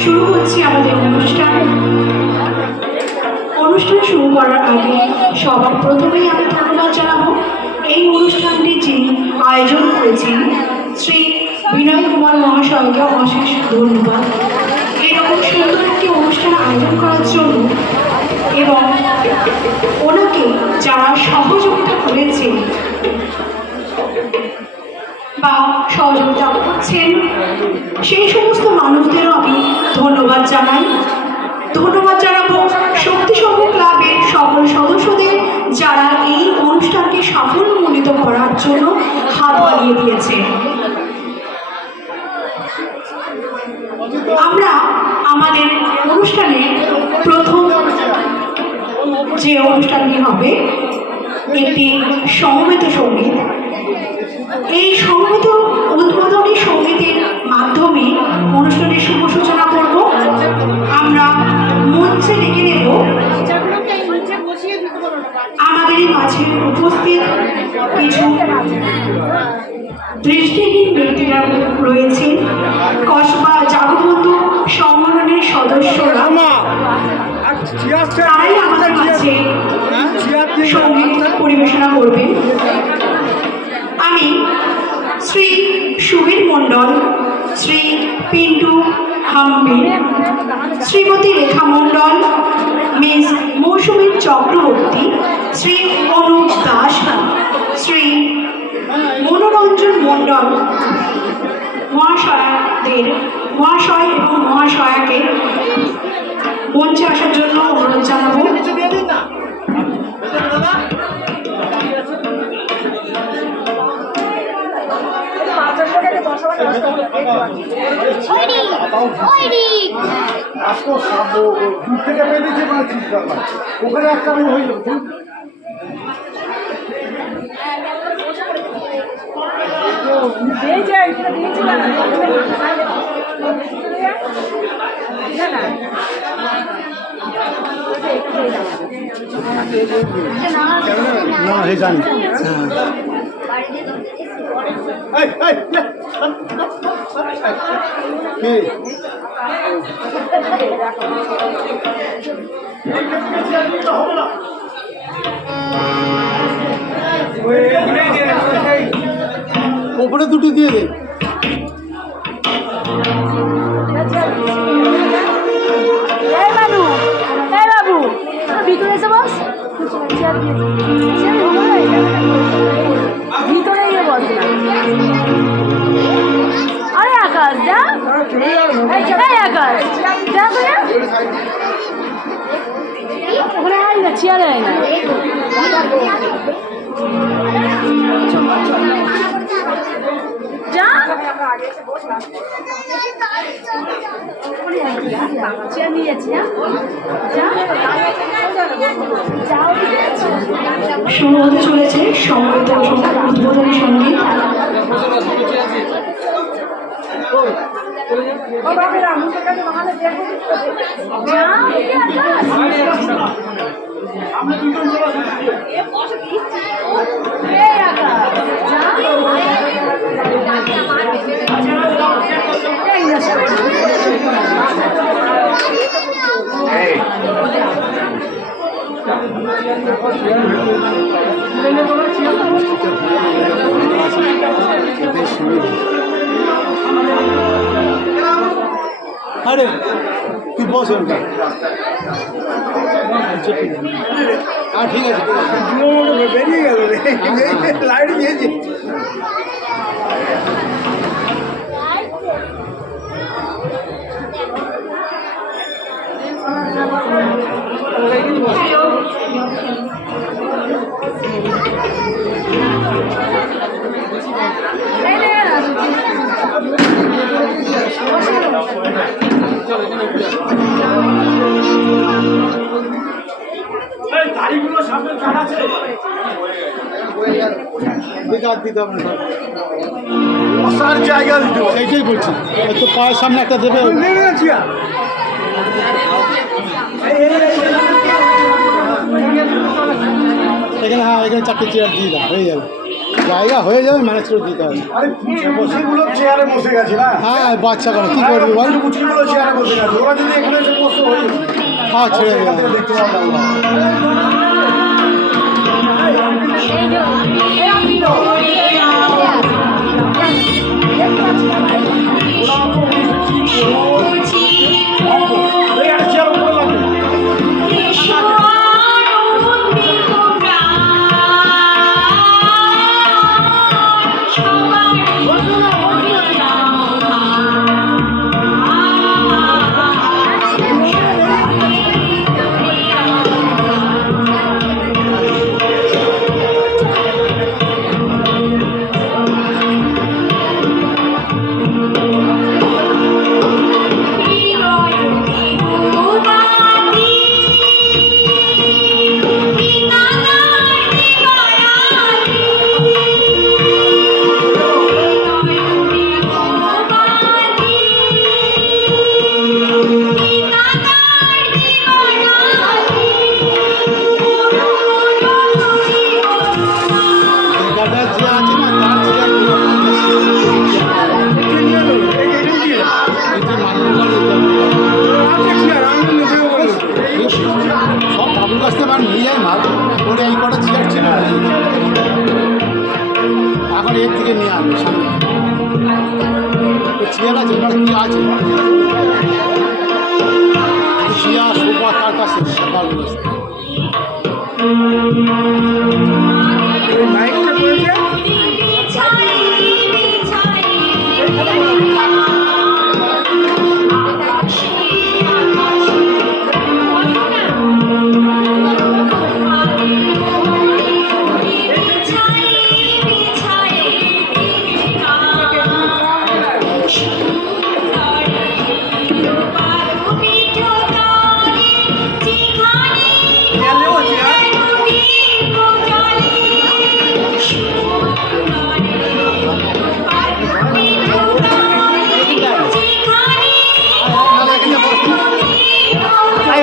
শুরু হচ্ছে আমাদের অনুষ্ঠান। অনুষ্ঠান শুরু করার আগে সবার প্রথমেই আমি ধন্যবাদ জানাবো এই অনুষ্ঠানটি যিনি আয়োজন করেছেন শ্রী বিনয় কুমার মহাশয়কে অশেষ ধন্যবাদ এইরকম সুন্দর একটি অনুষ্ঠান আয়োজন করার জন্য, এবং ওনাকে যারা সহযোগিতা করেছেন বা সহযোগিতা করছেন সেই সমস্ত মানুষদেরও আমি ধন্যবাদ জানাই। ধন্যবাদ জানাবো শক্তি সংঘ ক্লাবের সকল সদস্যদের যারা এই অনুষ্ঠানকে সাফল্যমণ্ডিত করার জন্য হাত বাড়িয়ে দিয়েছে। আমরা আমাদের অনুষ্ঠানের প্রথম যে অনুষ্ঠানটি হবে একটি সমবেত সঙ্গীত। এই সমবেত উদ্বোধনী সঙ্গীতের মাধ্যমে অনুষ্ঠানের শুভ সূচনা করব। আমরা মঞ্চে ডেকে নেব আমাদের মাঝে উপস্থিত কিছু দৃষ্টিহীন ব্যক্তিরা রয়েছে, কসবা জাগবন্ধু সংগঠনের সদস্যরা, তারাই আমাদের মাঝে সঙ্গীত পরিবেশনা করবেন। আমি শ্রী সুবীর মণ্ডল, শ্রী পিন্টু হাম্বি, শ্রীমতী রেখা মণ্ডল, মিস মৌসুমী চক্রবর্তী, শ্রী অনুপ দাস, শ্রী মনোরঞ্জন মণ্ডল মহাশয় এবং মহাশয়াকে মঞ্চে আসার জন্য অনুরোধ জানাবো। ওখানে একটা আমি হয়ে যাবো। না হে জানি ওপরে দুটি দিয়ে দে। বাবু ভিতরে এসে বস, ভিতরে গিয়ে বস না। আরে আকাশ যা, আকাশ যা ওখানে আয় না, চেয়ারে আয় না। যা চেয়ার নিয়ে যাচ্ছি। শুরু হতে চলেছে সমবেত উদ্বোধনী সঙ্গীত। আরে তুই বস ঠিক আছে বেরিয়ে গেল লাইট দিয়েছি। জায়গা দিতে সেইটাই বলছি, তো পায়ের সামনে একটা দেবে। এখানে হ্যাঁ, এখানে চারটে চেয়ার দিয়ে দাও, হয়ে যাবে। জায়গা হয়ে যাবে, ম্যানেজ করে দিতে হবে। আরে বসেগুলো চেয়ারে বসে গেছে না, হ্যাঁ বাচ্চা কেন কী করবি বল? কুচিগুলো চেয়ারে বসে গেছে, ওরা যদি এখানে এসে বসতে হয়ে হ্যাঁ ছেড়ে দেবে। দেখতে পাবো। সব ঠাকুর কাছ থেকে নিয়ে যায় না, ওটা এই কটা চেয়ার ছিল, এখন এর থেকে নিয়ে আসবে সামনে চেয়ার আছে, ওনার কী আছে চেয়ার সোফা কার কাছে ঠাকুর কাছ থেকে। মাইকটা করেছে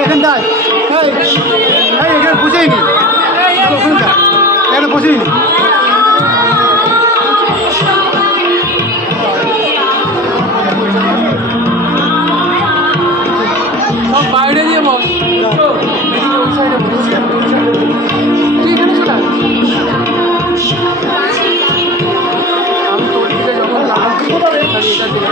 এখানটায় এখানে বসেই নি, ওখানটা এখানে বসেই নি। সব বাইরে দিয়ে বস, ওই সাইডে বস, তুই এখানে চলে আয়। আমি তোর দিকে যখন লাগাচ্ছি তাহলে এটা দেখে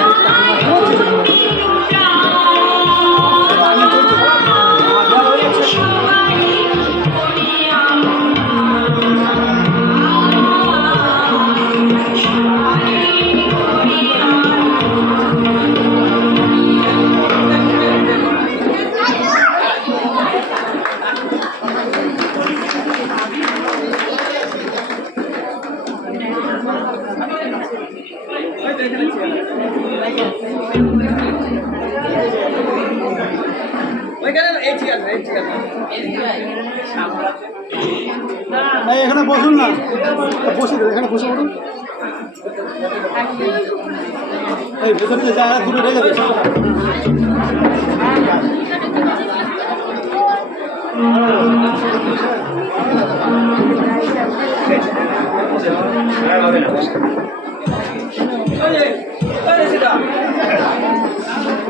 এখানে বসুন না, বসে দেবে, এখানে বসে পড়ুন। এই ভেতরে যে জায়গা দুটো রেখে দিয়েছে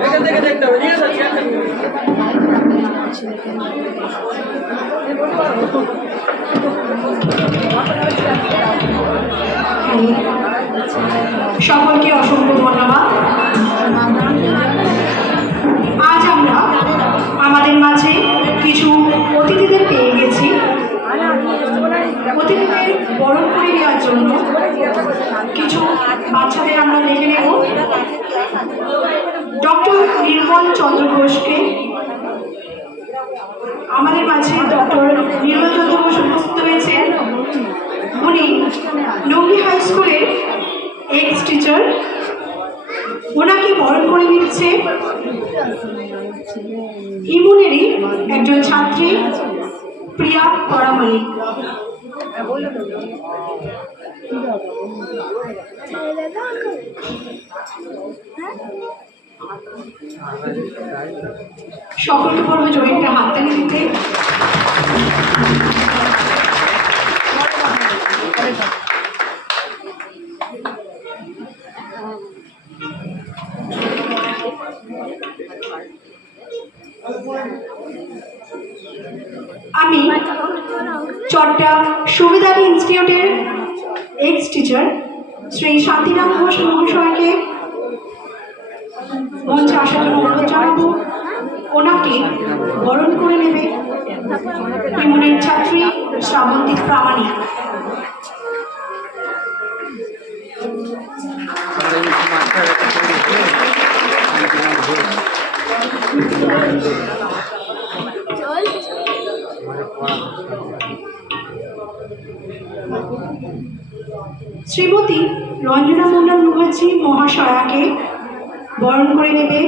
এখান থেকে দেখতে হবে, ঠিক আছে? সকলকে অসংখ্য ধন্যবাদ। আজ আমরা আমাদের মাঝে কিছু অতিথিদের পেয়ে গেছি। অতিথিদের বরণ করে নেওয়ার জন্য কিছু বাচ্চাদের আমরা দেখে নেব। ডক্টর নির্মল চন্দ্র ঘোষকে আমাদের মাঝে ডক্টর নির্মল চন্দ্র ঘোষ উপস্থিত হয়েছেন। উনি নঙ্গি হাই স্কুলের এক্স টিচার। ওনাকে বরণ করে নিচ্ছে ইমুনেরই একজন ছাত্রী প্রিয়া পরামালিক। সকলকে বলবো জয়েন্টে হাততালি দিতে। আমি চট্টা সুবিধানী ইনস্টিটিউটের এক্স টিচার শ্রী শান্তিরাম ঘোষ মহাশয়কে মঞ্চে আসার জন্য অনুরোধ জানাবো। ওনাকে বরণ করে নেবে বিমনের ছাত্রী শ্রাবন্তী প্রামাণিক। শ্রীমতী রঞ্জনা মণ্ডল মুখার্জি মহাশয়াকে বরণ করে নেবে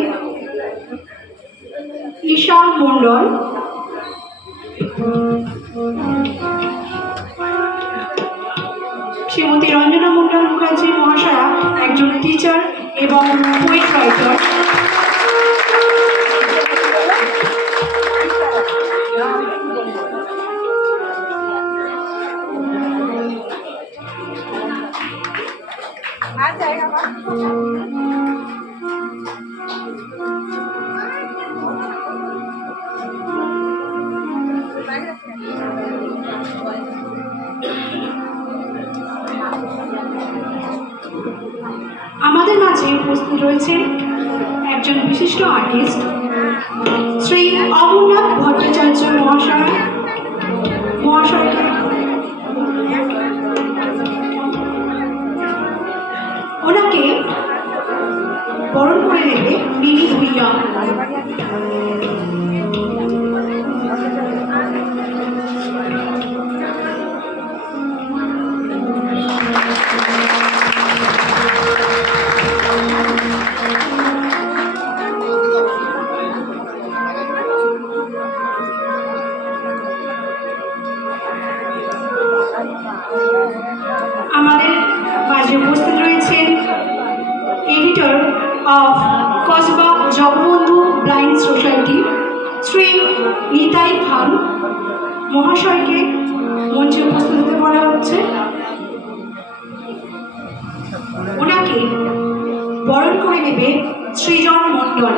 ঈশা মণ্ডল। শ্রীমতী রঞ্জনা মণ্ডল মুখার্জি মহাশয়া একজন টিচার এবং পোয়েট রাইটার। আমাদের মাঝে উপস্থিত রয়েছে একজন বিশিষ্ট আর্টিস্ট শ্রী অমরনাথ ভট্টাচার্য মহাশয়কে ওনাকে বরণ করে নেবে মিনি ভুইয়া। আমাদের মাঝে উপস্থিত রয়েছেন editor of Kasba Jagabandhu blind society Shri Nitai Khan মহাশয়কে মঞ্চে উপস্থিত হতে বলা হচ্ছে। ওনাকে বরণ করে নেবে সৃজন মণ্ডল।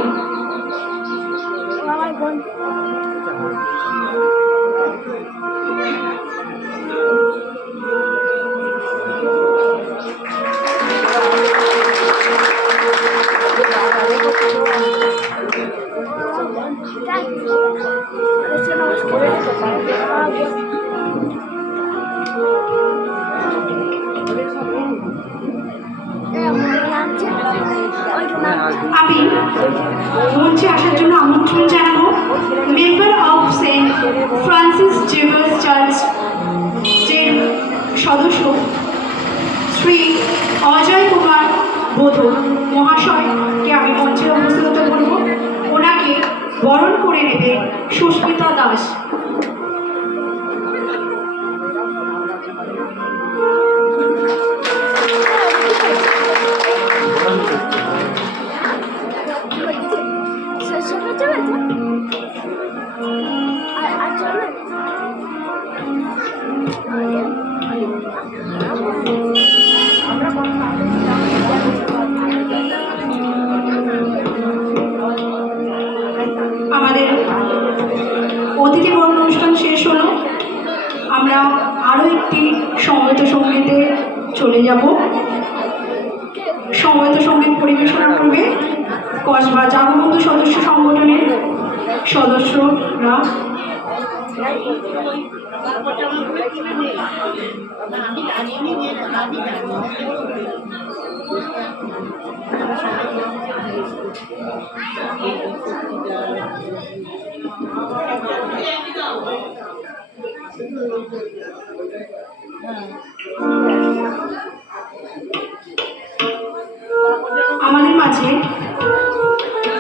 আমি মঞ্চে আসার জন্য আমন্ত্রণ জানাবো member of saint Francis Xavier's church এর সদস্য শ্রী অজয় কুমার বোধক মহাশয়কে আমি মঞ্চে উপস্থিত হতে বলব। ওনাকে বরণ করে নেবে সুস্মিতা দাস। আমাদের অতিথি বরণ অনুষ্ঠান শেষ হলো। আমরা আরও একটি সমবেত সঙ্গীতে চলে যাব। সমবেত সঙ্গীত পরিবেশনা করবে কসবা জগবন্ধু সদস্য সংগঠনের সদস্যরা। আমাদের মাঝে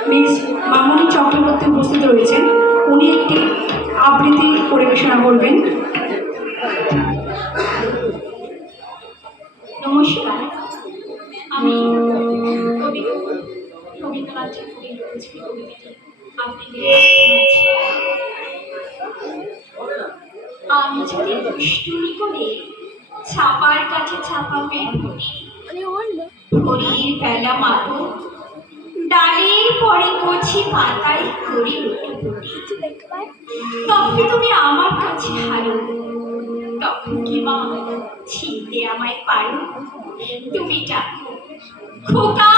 মিস মামনি চক্রবর্তী উপস্থিত রয়েছেন। উনি একটি আবৃত্তি পরিবেশনা করবেন। নমস্কার, আমি রবীন্দ্রনাথ ঠাকুরের রচিত কবিতাটি আপনাদের আমি যদি দুষ্টুমি করে ছাপার কাছে ছাপাবে ঘড়ির বেলা মারো ডালের পরে কচি পাতায় করি লুটোপুটি। তখন তুমি আমার কাছে হারো, তখন কি মা চিনতে আমায় পারো? তুমি ডাকো, খোকা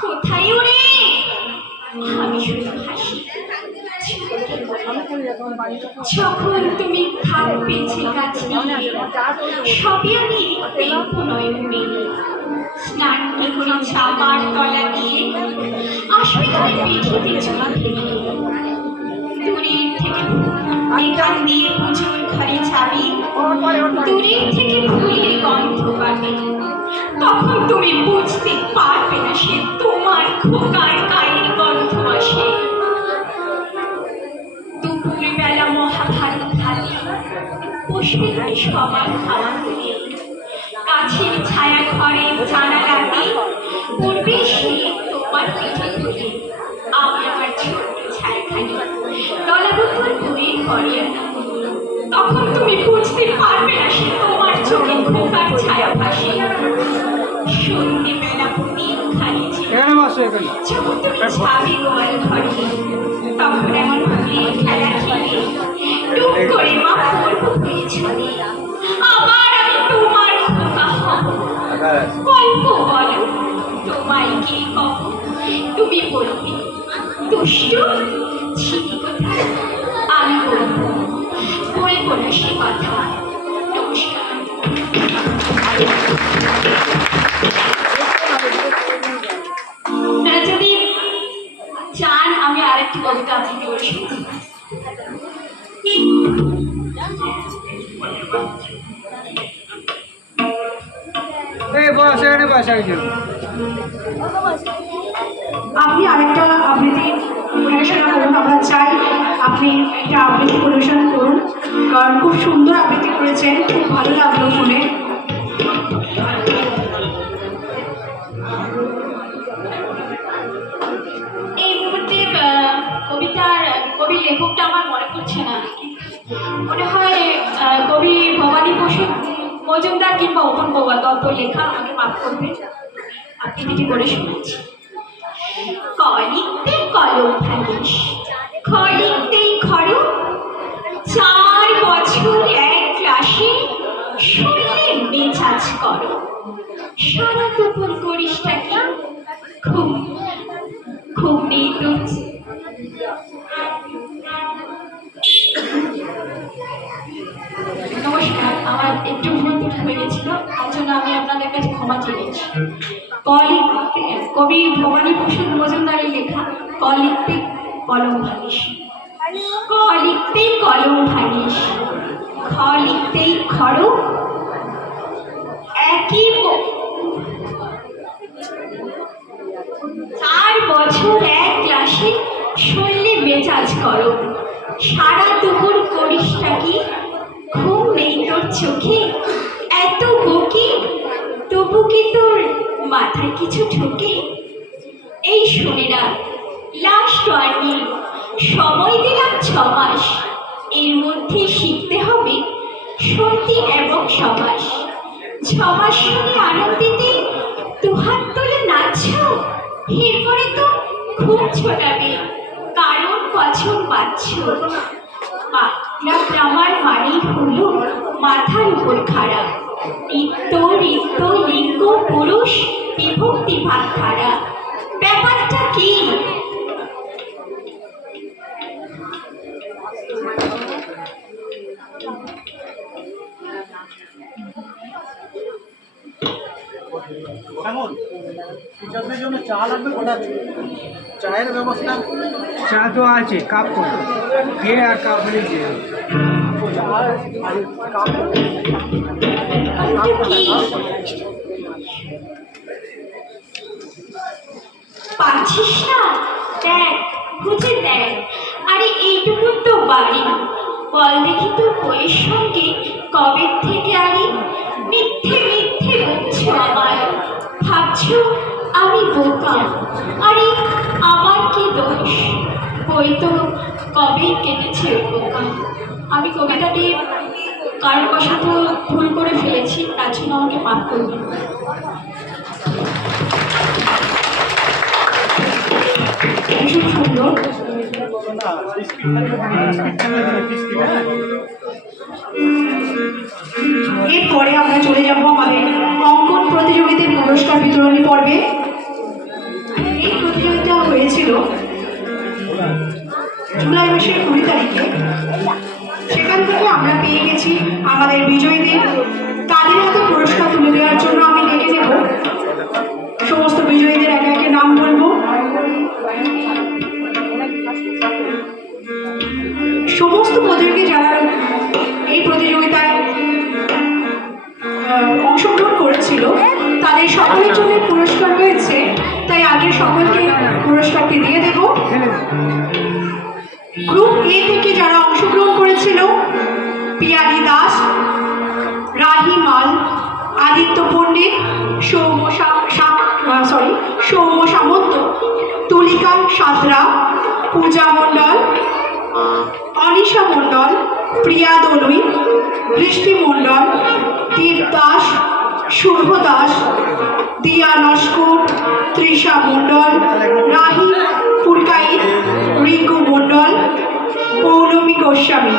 কোথায় ওরে? আমি শুধু হাসি। যখন তুমি থাকবে যে কাছে, সবই আমি দেখবো নয়ন মেলে। স্নান করে চাপার তলা দিয়ে আসবে তুমি পিঠিতে চুল থেকে। দূরের থেকে এখান দিয়ে পুজোর ঘরে যাবে, দূরের থেকে ফুলের গন্ধ পাবে। তখন তুমি বুঝতে পারবে না সে তোমার খোকার গায়ের গন্ধ আসে। দুপুর বেলা মহাভারত খালি বসবে তুমি সবার খাওয়া হলে, গাছের ছায়া ঘরে জানালাতে পড়বে সে তোমার পিঠে ধরে। আমি আমার ছোট্ট ছায়াখানি দলাবদ্ধর বইয়ের পরে, তখন তুমি বুঝতে পারবে না সে তোমার চোখে খোকার ছায়া ভাসে। সন্ধ্যেবেলা প্রদীপ খালি যখন তুমি যাবে গোয়াল ঘরে, তখন এমন ফুলের খেলা খেলে টুক করে মা পড়বো হয়ে ছড়ে। আবার আমি তোমার খোকা হব। গল্প বলো তোমায় কে কব? তুমি বলবে দুষ্টু ছিলি কোথায়? আমি বলবো বলবো না সে কথা। নমস্কার। যদি চান আমি আরেকটি কবিতা আবৃত্তি করে শুনছি। আপনি আরেকটা আবৃত্তি পরিবেশনা করুন, আমরা চাই আপনি একটা আবৃত্তি পরিবেশনা করুন, কারণ খুব সুন্দর আবৃত্তি করেছেন, খুব ভালো লাগলো শুনে। এই মুহূর্তে কবির লেখকটা আমার মনে পড়ছে না, মনে হয় কবি ভবানী প্রসাদ মজুমদার কিংবা উপেন দত্ত লেখা। আমাকে মাফ করবে, আপনি এটি করে শোনাচ্ছি। ক লিখতে কলম ভাঙিস, খ লিখতেই খড়, 4 বছর এক ক্লাসে শুনলে মেজাজ করো। সারা দুপুর করিসটা কি? খুব খুব নেই তো। নমস্কার, আমার একটু ভুল হয়ে গেছিল, তার জন্য আমি আপনাদের কাছে ক্ষমা চেয়েছি। ক লিখতে, কবি ভবানী প্রসাদ মজুমদারের লেখা। ক লিখতে কলম ভাঙিস, ক লিখতেই কলম ভাঙিস, খ লিখতেই খড়, একই 4 বছর এক ক্লাসে শুনলে মেজাজ করো। সারা দুপুর করিসটা কি? ঘুম নেই তোর চোখে? এত বকি তবু কি তোর মাথায় কিছু ঢোকে? এই শুনে না, লাস্ট ওয়ার্নিং, সময় দিলাম 6 মাস, এর মধ্যে শিখতে হবে সন্ধি এবং সমাস। 6 মাস শুনে আনন্দিতে দুহাত তুলে নাচছ, এরপরে তো খুব ছোটাবে, কারণ বছর বাচ্চ। গ্রামার মানেই হলো মাথার উপর খাড়া, রিক্ত রিক্ত লিঙ্গ পুরুষ বিভক্তি ভাগ খাড়া। ব্যাপারটা কি? জন্য চা লাগবে, কোথা চায়ের ব্যবস্থা? চা তো আছে, কাপ করে খেয়ে আর কাপ হলে পাচ্ছিস না? দেখ, খুঁজে দেখ। আরে এইটুকু তো বাড়ি, বল দেখি তোর বইয়ের সঙ্গে কবে থেকে আরে মিথ্যে মিথ্যে বলছো আমায়। ভাবছো আমি বোকা? আরে আমার কি দোষ? বই তো কবেই কেটেছে বোকা। আমি কবিতাটি কারোর বশত ভুল করে ফেলেছি, তার জন্য আমাকে মাফ করবেন। ভীষণ সুন্দর। এরপরে আমরা চলে যাব আমাদের অঙ্কন প্রতিযোগিতার পুরস্কার বিতরণী পর্বে। এই প্রতিযোগিতা হয়েছিল জুলাই মাসের 20 তারিখে। সেখান থেকে আমরা পেয়ে গেছি আমাদের বিজয়ীদের। তাদের হাতে পুরস্কার তুলে দেওয়ার জন্য আমি ডেকে নেব সমস্ত বিজয়ীদের, একে একে নাম বলবো। সমস্ত প্রতিযোগী যারা এই প্রতিযোগিতায় অংশগ্রহণ করেছিল তাদের সকলের জন্য পুরস্কার রয়েছে, তাই আগে সকলকে পুরস্কারটি দিয়ে দেব। গ্রুপ এ থেকে যারা অংশগ্রহণ করেছিল পিয়ালি দাস, রাহি মাল, আদিত্য পণ্ডিত, সৌম্য সামন্ত, তুলিকা সাঁতরা, পূজা মণ্ডল, অনিশা মণ্ডল, প্রিয়া দলুই, বৃষ্টি মণ্ডল, দীপ দাস, শুভ দাস, দিয়া নস্কর, তৃষা মণ্ডল, রাহি পুরকাইত, রিঙ্কু মণ্ডল, পৌলমী গোস্বামী।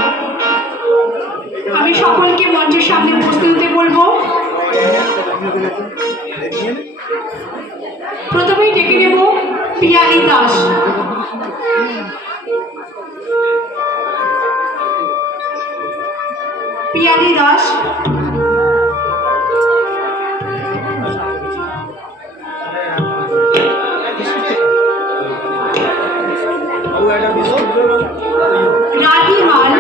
আমি সকলকে মঞ্চের সামনে উপস্থিত হতে বলবো। প্রথমেই ডেকে নেব পিয়ালি দাস। পিয়ালি দাস রাহি মাল,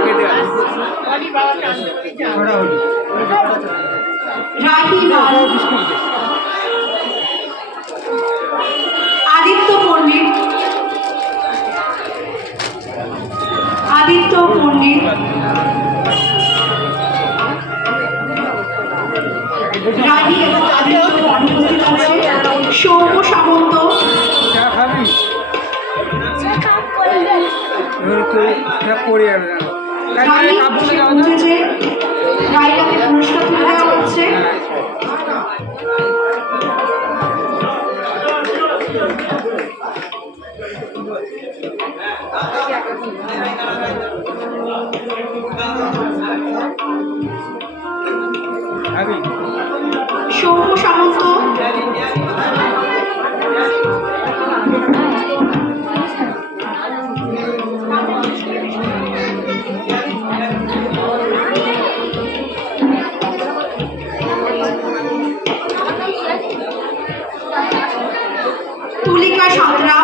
রাহি মাল, আদিত্য পণ্ডিত, আদিত্য পণ্ডিত, রাহি এবং আদিত্য অনুপস্থিত আছে। সৌম্য সামন্ত, রায়টাকে পুরস্কার তুলে দেওয়া হচ্ছে। সৌম্য সামন্ত, তুলিকা সাঁতরা,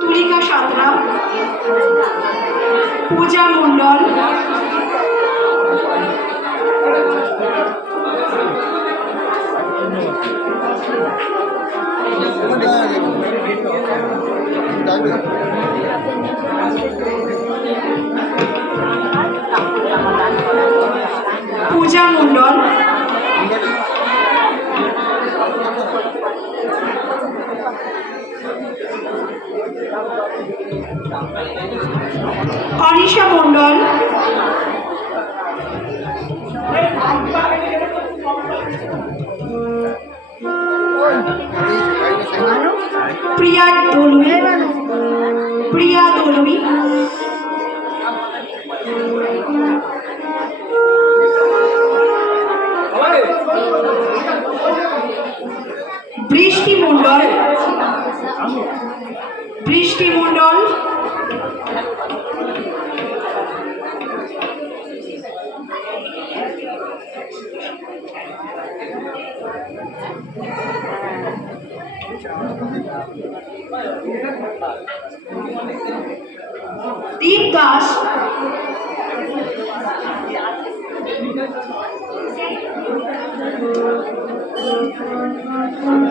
তুলিকা সাঁতরা, পূজা মণ্ডল, পূজা মণ্ডল, অনিশা মণ্ডল, প্রিয়া দলুই, প্রিয়া দলুই, বৃষ্টি মণ্ডল, বৃষ্টি মণ্ডল, দীপ দাস,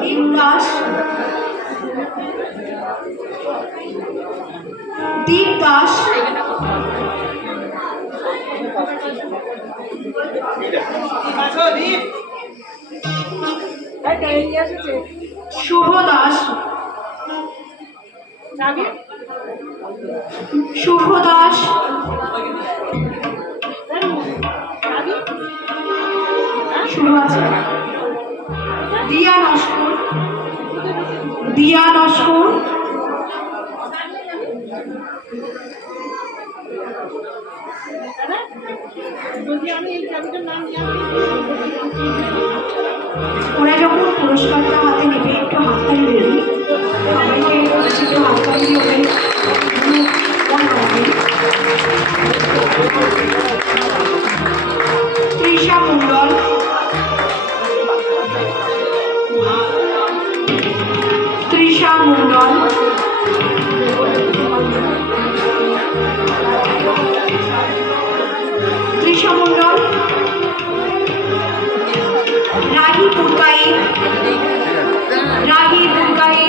দীপ দাস, দীপ দাস, শুভ দাস, শুভ দাস, শুরু আছে। দিয়া নস্কর, দিয়া নস্কর, ওরা যখন পুরস্কারটা হাতে নেবে একটু হাততালি দেবে, সবাইকে বলেছি একটু হাততালি দিয়ে ওদের মন রাখবে। তৃষা মণ্ডল, তৃষা মণ্ডল, তৃষা মণ্ডল, রাহি পুরকাই, রাহি পুরকাই,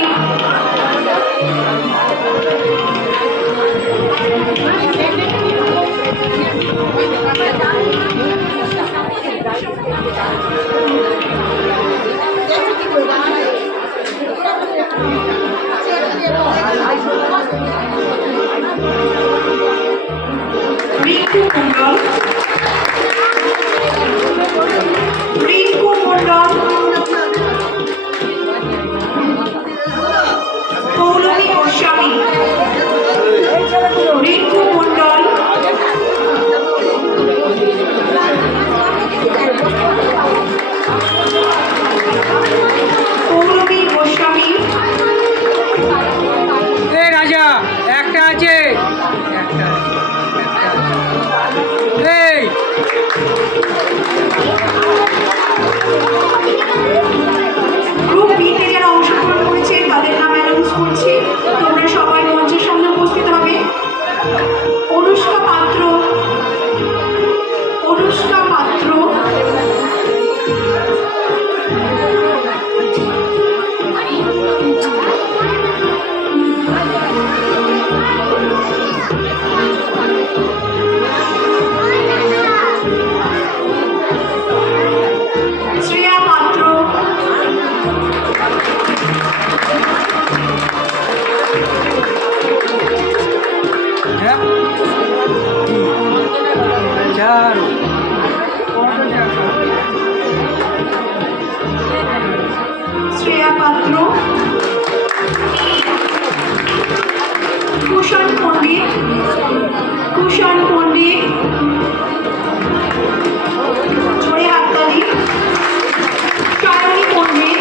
রিঙ্কু মণ্ডল, রিঙ্কু মণ্ডল, পৌলমী গোস্বামী, রিঙ্কু মণ্ডল, পৌলমী গোস্বামী, রাজা একটা আছে, এই গ্রুপ বিতে যারা অংশগ্রহণ করেছে তাদের নাম অ্যানাউন্স করছি। তোমরা সবাই মঞ্চের সামনে উপস্থিত হবে। অনুষ্কা পাত্র, অনুষ্কা পাত্র, শ্রেয়া পাত্র, হ্যাঁ চার শ্রেয়া পাত্র, কুষণ পণ্ডিত, কুষণ পণ্ডিত, জোরে হাততালি, সায়নী পণ্ডিত,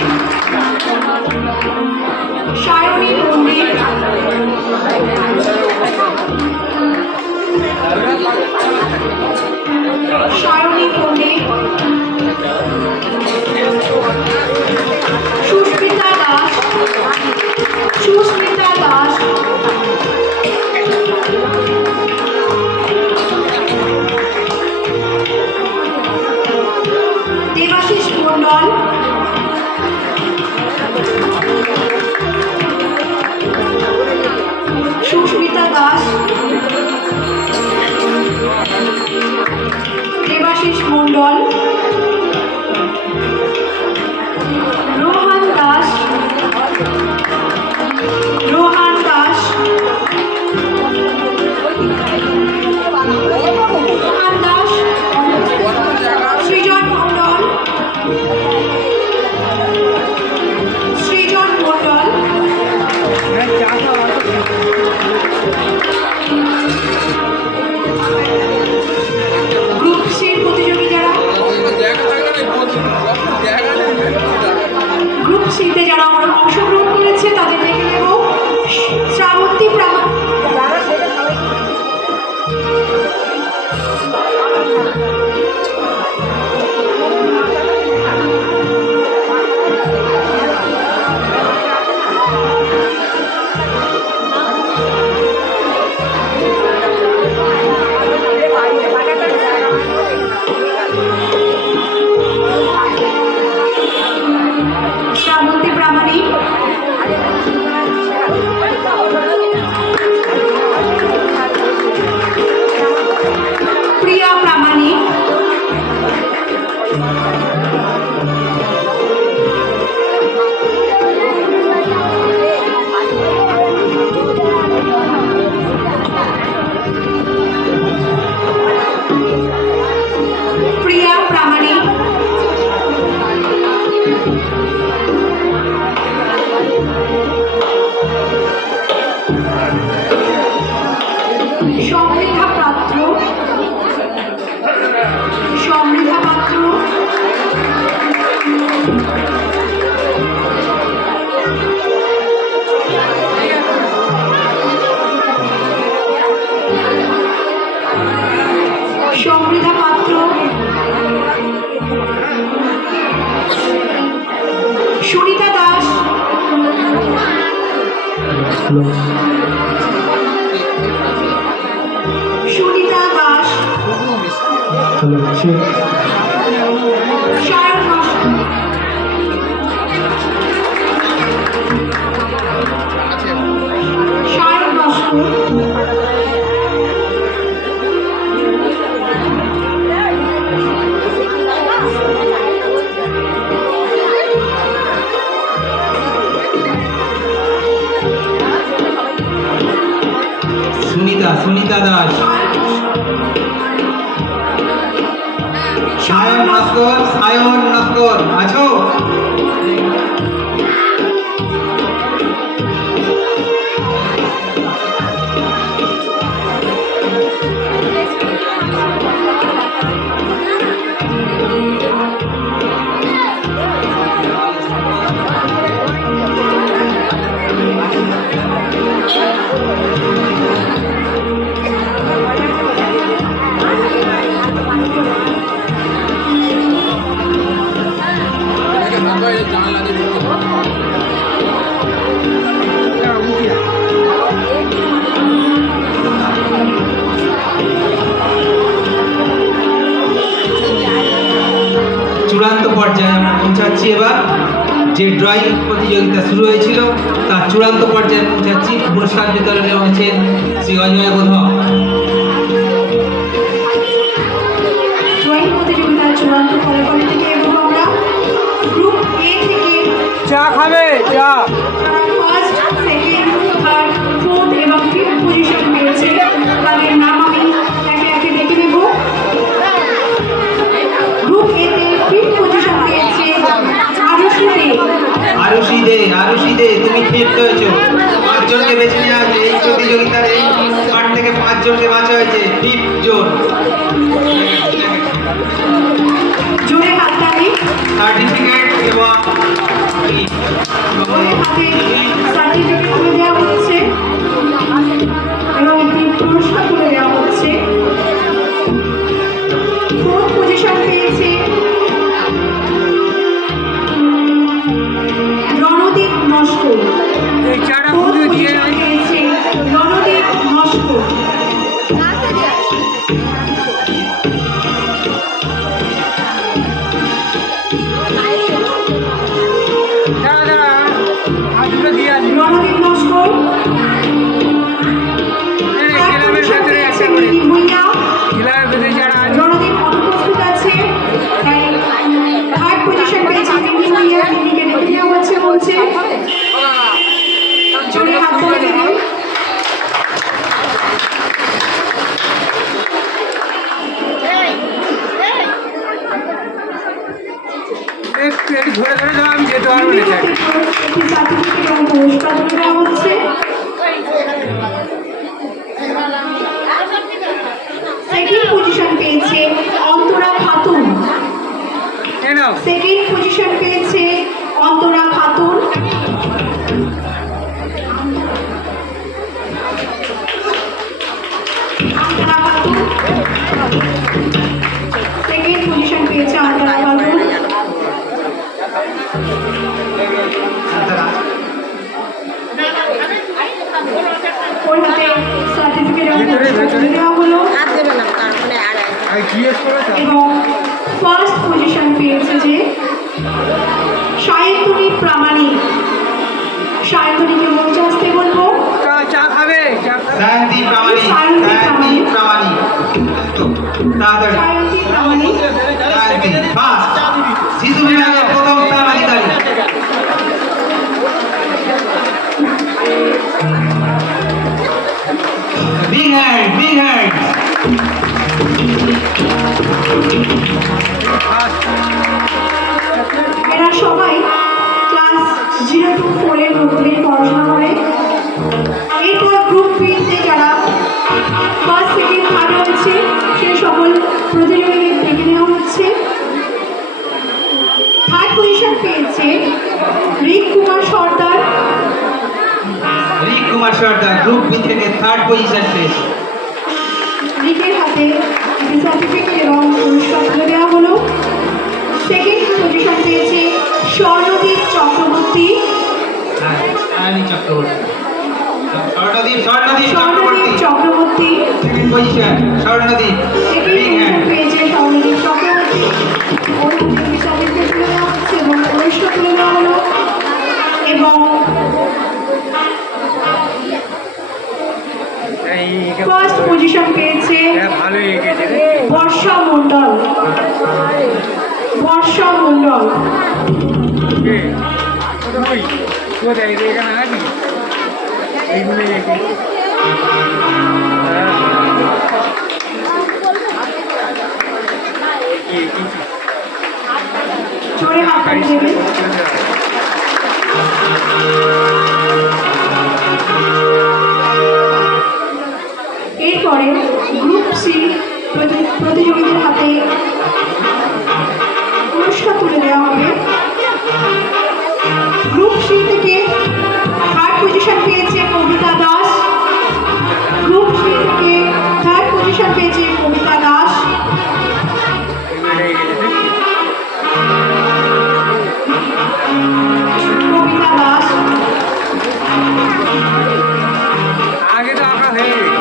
সায়নী পণ্ডিত, সায়নী পণ্ডিত, সুস্মিতা দাস, সুস্মিতা দাস, দেবাশিস মণ্ডল, সুস্মিতা দাস, দেবাশিস মণ্ডল, রোহান দাস, রোহান দাস, রোহান দাস, সৃজন মণ্ডল, সৃজন মণ্ডল, গ্রুপ সির প্রতিযোগী যারা, গ্রুপ সিতে যারা অংশগ্রহণ করেছে তাদের দেখে নেব। শ্রাবন্তী শ্রাবন্তী প্রামাণিক, প্রিয়া প্রামাণিক, প্রিয়া প্রামাণিক, সুনিতা দাস, সায়ন নস্কর, সায়ন নস্কর, সুনিতা দাস, সায়ন নস্কর আছো? জানলা দিয়ে চূড়ান্ত পর্যায়ে আমরা পৌঁছাচ্ছি। এবার যে ড্রয়িং প্রতিযোগিতা শুরু হয়েছিল তার চূড়ান্ত পর্যায়ে পৌঁছাচ্ছি। পুরস্কার বিতরণে রয়েছেন শ্রী অজয় বোধক। ড্রয়িং প্রতিযোগিতার চূড়ান্ত ফলাফল থেকে এবং আমরা গ্রুপ এ থেকে চা খাবে? চা ফার্স্ট, সেকেন্ড, থার্ড, ফোর্থ এবং ফিফথ পজিশন পেয়েছে। তাদের নাম আমি একে একে দেখে নেব। গ্রুপ এ তে ফিফথ পজিশন পেয়েছে আরুষি দে তুমি ফিফথ হয়েছো। 5 জনকে বেছে নেওয়া হয়েছে এই প্রতিযোগিতার। এই পার্ট থেকে 5 জনকে বাছা হয়েছে। ফিফথ জন জোরে হাততালি। সার্টিফিকেট এবং ওই হাতে সার্টিফিকেট তুলে দেওয়া হচ্ছে এবং একটি পুরস্কার তুলে দেওয়া হচ্ছে। ফোর্থ পজিশন পেয়েছে রণদীপ নস্কর। এই চাটা ফোর্থ পুরো দিয়ে পজিশন পেয়েছে রণদীপ নস্কর। দাঁড়া হাতটা দিয়ে আসি। রণদীপ নস্কর। ক্লাবের ভেতরে একটা করে ক্লাবের ভেতরে যারা আছে রণদীপ অনুপস্থিত আছে, তাই থার্ড পজিশন পেয়েছে মিনি ভুঁইয়া। মিনিকে দেখে দেওয়া হচ্ছে বলছে। জোরে হাততালি দিন। একটু ধরে ধরে দাও, আমি যেতে পারবো না স্যার। একটি সার্টিফিকেট এবং পুরস্কার তুলে দেওয়া হচ্ছে। সেকেন্ড পজিশন পেয়েছে অন্তরা খাতুন। এই নাও। সেকেন্ড পজিশন পেয়েছে অন্তরা খাতুন। অন্তরা খাতুন সেকেন্ড পজিশন পেয়েছে অন্তরা খাতুন। ওর হাতে সার্টিফিকেট এবং পুরস্কার তুলে দেওয়া হলো আর জিজ্ঞেস করে তো এবং ফার্স্ট পজিশন পেয়েছে যে সায়ন্তনী প্রামাণিক। সায়ন্তনীকে মঞ্চে আসতে বলবো। চা খাবে? চা খাবে? সায়ন্তী প্রামাণিক, তাড়াতাড়ি সায়ন্তী প্রামাণিক। সায়ন্তী ফার্স্ট, শিশু বিভাগে প্রথম স্থান অধিকারী। Big hand, big hand. এরা সবাই ক্লাস 0 to 4 এর মধ্যে পড়াশোনা করে। এরপর গ্রুপ বিতে যারা ফার্স্ট, সেকেন্ড, থার্ড হয়েছে সে সকল প্রতিযোগীদের দেখে নেওয়া হচ্ছে। থার্ড পজিশন পেয়েছে রিক কুমার সর্দার। রিক কুমার সর্দার গ্রুপ বি থেকে থার্ড পজিশন পেয়েছে। রিকের হাতে একটি সার্টিফিকেট এবং পুরস্কার তুলে দেওয়া হলো। সেকেন্ড পজিশন পেয়েছে স্বর্ণদীপ চক্রবর্তী। সায়নী চক্রবর্তী, মণ্ডল, বর্ষা মণ্ডল, কোথায় এখানে নাকি এইগুলো রেখে জোরে হাততালি দেবেন। এরপরে গ্রুপ সি প্রতিযোগীদের হাতে পুরস্কার তুলে দেওয়া হবে। গ্রুপ সি থেকে থার্ড পজিশন পেয়েছে কবিতা দাস। গ্রুপ সি থেকে থার্ড পজিশন পেয়েছে কবিতা দাস। কবিতা দাস আগে তো আঁকা হয়ে গেল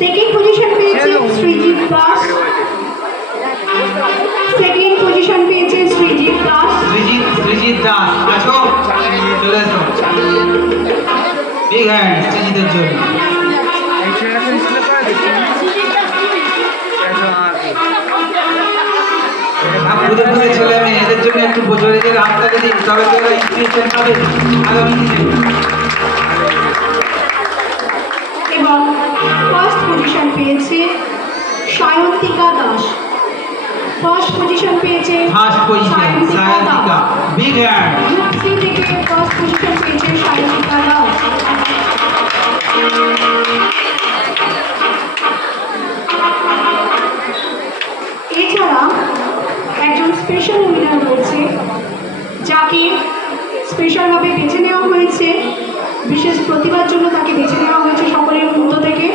সেকেন্ড পজিশন পেয়েছে সৃজিত দাস। সেকেন্ড পজিশন পেয়েছে সৃজিত দাস। সৃজিত দাস আছো, চলে এসো। বিগ হ্যান্ড সৃজিতের জন্য। এই ছেলেটা তো স্কুলে পড়া দেখছি আপনাদের মধ্যে ছেলে মেয়ে এদের জন্য একটু জোরে জোরে হাততালি দিন, তবে তোমরা ইনস্পিরেশন পাবে আগামী দিনে। এবং ফার্স্ট পজিশন পেয়েছে সায়ন্তিকা দাস। ফার্স্ট পজিশন পেয়েছে first position Sayantika, big hand. Group C থেকে ফার্স্ট পজিশন পেয়েছে সায়ন্তিকা দাস। এছাড়া একজন স্পেশাল উইনার রয়েছে, যাকে স্পেশালভাবে বেছে নেওয়া হয়েছে। বিশেষ প্রতিভার জন্য তাকে বেছে নেওয়া হয়েছে সকলের মধ্য থেকে।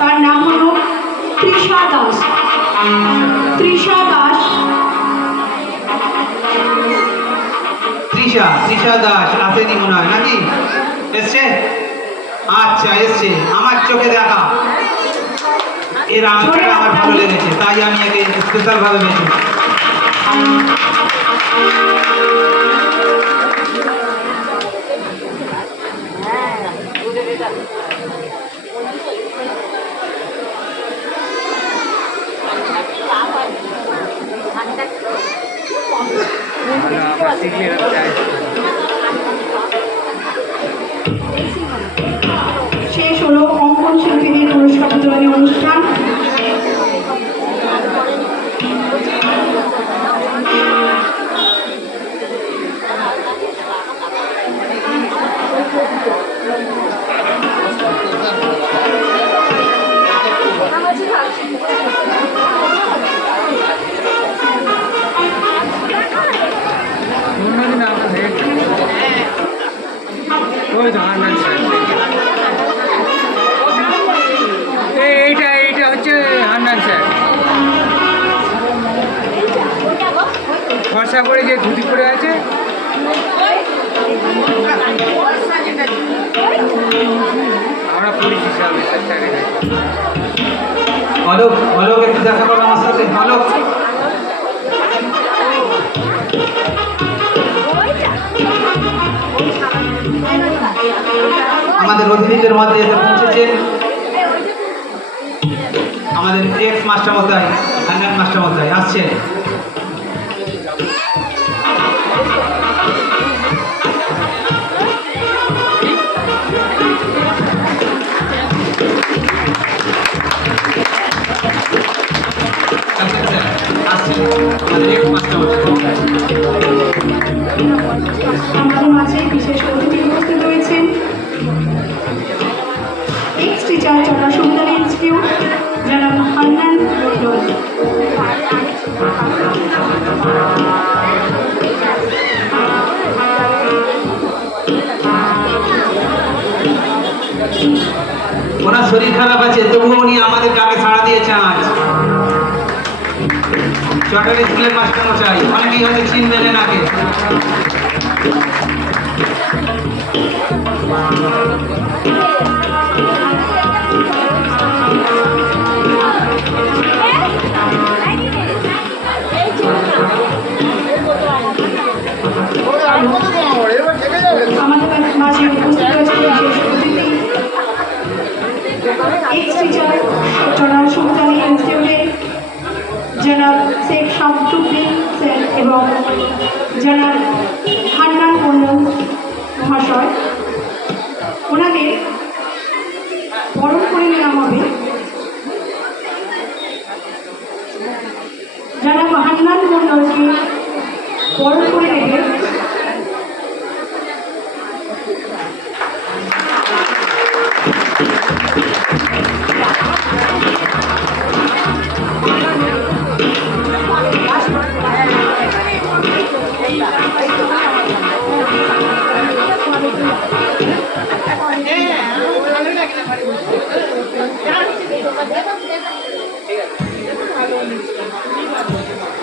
তার নাম হলো তৃষা দাস। তৃষা দাস তৃষা দাস আসেনি মনে হয় নাকি? এসছে? আচ্ছা এসছে, আমার চোখে দেখা। এর আঁকাটা আমার ভালো লেগেছে, তাই আমি একে স্পেশাল ভাবে বেছে। আমরা শিখলে চাই শেষ হলো অঙ্কন শিল্পীদের পুরস্কার বিতরণী অনুষ্ঠান। অন্যদিন আঁকা হয়ে ওই ধান এইটা হচ্ছে হান্নান স্যার। ফর্সা করে যে ধুতি পরে আছে আমরা পড়েছি স্যারের অলোক, অলোক একটু দেখা করো আমার সাথে। অলোক, আমাদের অতিথিদের মধ্যে এসে পৌঁছেছেন আমাদের এক্স মাস্টারমশাই, হান্নান মাস্টারমশাই আসছেন। আসছেন আমাদের এক্স মাস্টারমশাই। আমাদের মাঝে বিশেষ অতিথি উপস্থিত রয়েছেন এক্স টিচার চলা সুন্দরী ইনস্টিটিউট জনাব হান্নান মণ্ডল। ওনার শরীর খারাপ আছে, তবুও উনি আমাদের ডাকে সাড়া দিয়েছেন আজ। চটারি স্কুলের মাস্টারমশাই, অনেকেই হয়তো চিনবেন এনাকে। আমাদের মাঝে এবং যারা হান্নান মণ্ডল মহাশয়, ওনাদের বরণ করে নেওয়া হবে। যারা হান্নান মণ্ডলকে বরণ করে নেবে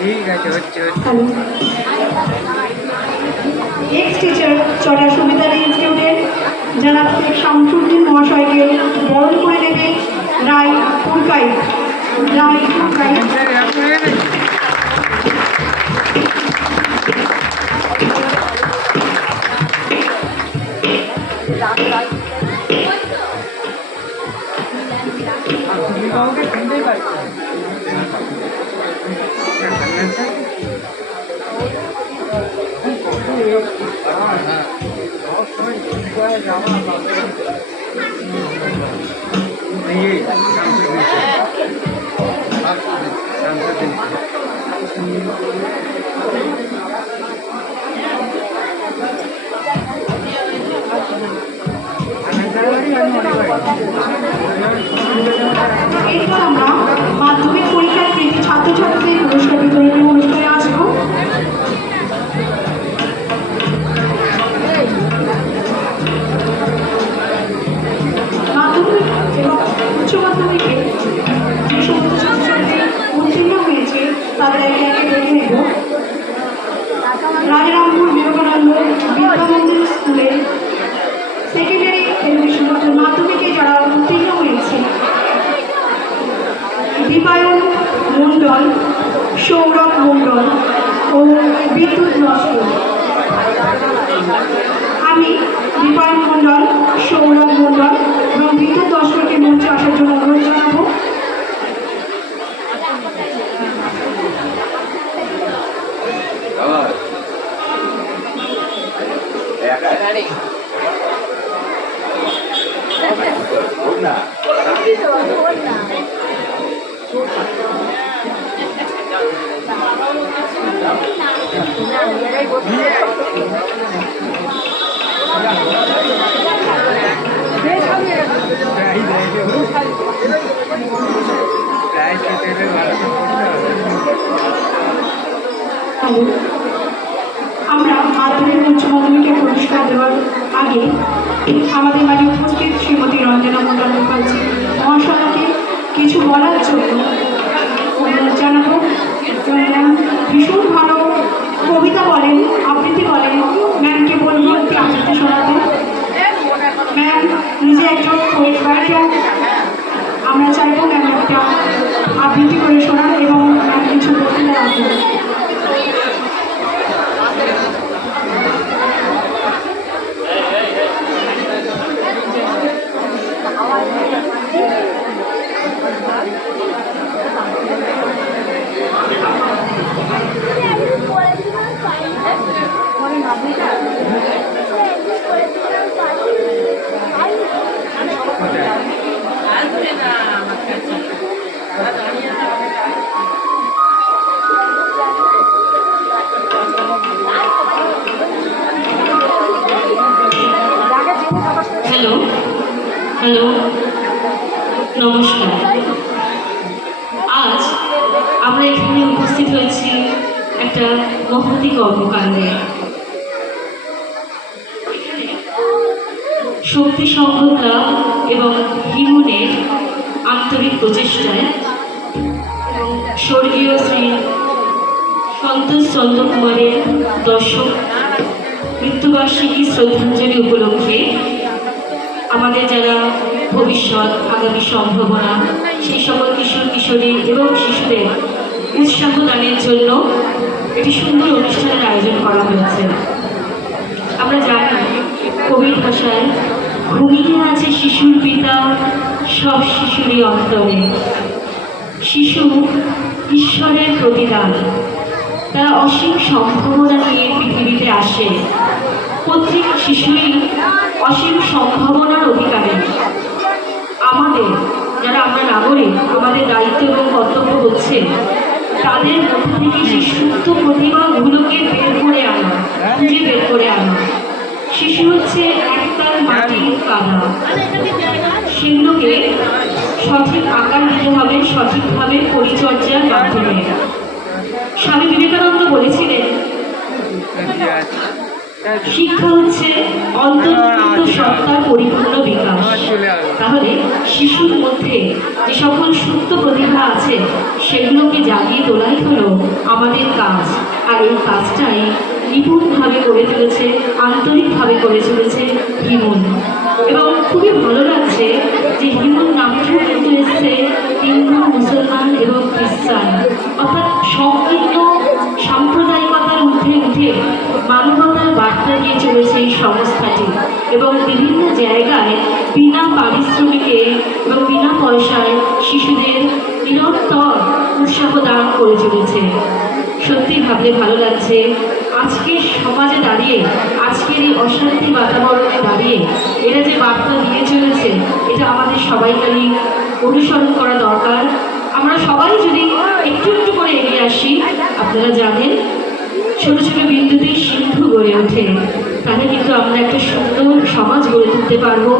ঠিক আছে, হচ্ছে। এক্স টিচার চড়া সুবিধার ইনস্টিটিউটের জনাব শেখ শামসুদ্দিন মহাশয়কে বরণ করে নেবে রায় পুরকাই। তুমি কাউকে চিনতেই পারছো এরপর আমরা মাধ্যমিক পরীক্ষার কৃতি ছাত্রছাত্রীদের পুরস্কার বিতরণের অনুষ্ঠানে আসবো। মাধ্যমিক এবং উচ্চ মাধ্যমিকে যে সমস্ত ছাত্রছাত্রী উত্তীর্ণ হয়েছে তাদের একে একে দেখে নেব। রাজারামপুর বিবেকানন্দ বিদ্যামন্দির স্কুলে সেকেন্ডারি এডুকেশন অর্থাৎ মাধ্যমিকে যারা উত্তীর্ণ হয়েছে দীপায়ন মণ্ডল, সৌরভ মণ্ডল ও বিদ্যুৎ নস্কর। আমি দীপায়ন মণ্ডল, সৌরভ মণ্ডল এবং বিদ্যুৎ নস্করকে মঞ্চে আসার জন্য অনুরোধ জানাবো। আমরা মাধ্যমিক উচ্চ মাধ্যমিকের পুরস্কার দেওয়ার আগে আমাদের মাঝে উপস্থিত শ্রীমতী রঞ্জনা মণ্ডল মুখার্জি মহাশয়কে কিছু বলার জন্য অনুরোধ জানাবো। ভীষণ ভালো কবিতা বলেন, আবৃত্তি বলেন। ম্যামকে বলবো একটি আবৃত্তি শোনাতে। ম্যাম নিজে একজন পোয়েট রাইটার, আমরা চাইবো ম্যাম একটা আবৃত্তি করে শোনান এবং ম্যাম কিছু বক্তৃতা রাখবেন। হ্যালো হ্যালো নমস্কার। আজ আমরা এখানে উপস্থিত হয়েছি একটা মহতি কর্মকাণ্ডে। শক্তি সংঘ ক্লাব এবং হিমুনের আন্তরিক প্রচেষ্টায় এবং স্বর্গীয় শ্রী সন্তোষ চন্দ্র কুমারের দশম মৃত্যুবার্ষিকী শ্রদ্ধাঞ্জলি উপলক্ষে আমাদের যারা ভবিষ্যৎ আগামী সম্ভাবনা সেই সকল কিশোর কিশোরী এবং শিশুদের উৎসাহ দানের জন্য একটি সুন্দর অনুষ্ঠানের আয়োজন করা হয়েছে। আমরা জানি কবির ভাষায় ঘুমিয়ে আছে শিশুর পিতা সব শিশুরই অন্তরে, শিশু ঈশ্বরের প্রতিদান। তারা অসীম সম্ভাবনা নিয়ে পৃথিবীতে আসে। প্রত্যেক শিশুই অসীম সম্ভাবনার অধিকারী। আমাদের যারা আমরা নাগরিক, আমাদের দায়িত্ব এবং কর্তব্য হচ্ছে তাদের মধ্যে থেকে সেই সুপ্ত প্রতিভাগুলোকে বের করে আনা, খুঁজে বের করে আনা। শিশু হচ্ছে একটার মাটির কাদা, সেগুলোকে সঠিক আকার দিতে হবে সঠিকভাবে পরিচর্যার মাধ্যমে। স্বামী বিবেকানন্দ বলেছিলেন, শিক্ষা হচ্ছে অন্তর্নিহিত সত্তার পরিপূর্ণ বিকাশ। তাহলে শিশুর মধ্যে যে সকল সুপ্ত প্রতিভা আছে সেগুলোকে জাগিয়ে তোলাই হলো আমাদের কাজ। আর এই কাজটাই নিপুণভাবে করে চলেছে, আন্তরিকভাবে করে চলেছে হিমন। এবং খুবই ভালো লাগছে যে হিমন নামটিও কিন্তু এসছে হিন্দু, মুসলমান এবং খ্রিস্টান, অর্থাৎ সংকীর্ণ সাম্প্রদায়িকতার ঊর্ধ্বে উঠে মানবতার বার্তা দিয়ে চলেছে এই সংস্থাটি। এবং বিভিন্ন জায়গায় বিনা পারিশ্রমিকে এবং বিনা পয়সায় শিশুদের নিরন্তর উৎসাহ দান করে চলেছে। সত্যি ভাবলে ভালো লাগছে, আজকের সমাজে দাঁড়িয়ে, আজকের এই অশান্তি বাতাবরণে দাঁড়িয়ে এরা যে বার্তা দিয়ে চলেছে, এটা আমাদের সবাইকারই অনুসরণ করা দরকার। আমরা সবাই যদি একটু একটু করে এগিয়ে আসি, আপনারা জানেন ছোট ছোট বিন্দুতেই সিন্ধু গড়ে ওঠে, তাহলে কিন্তু আমরা একটা সুন্দর সমাজ গড়ে তুলতে পারবো,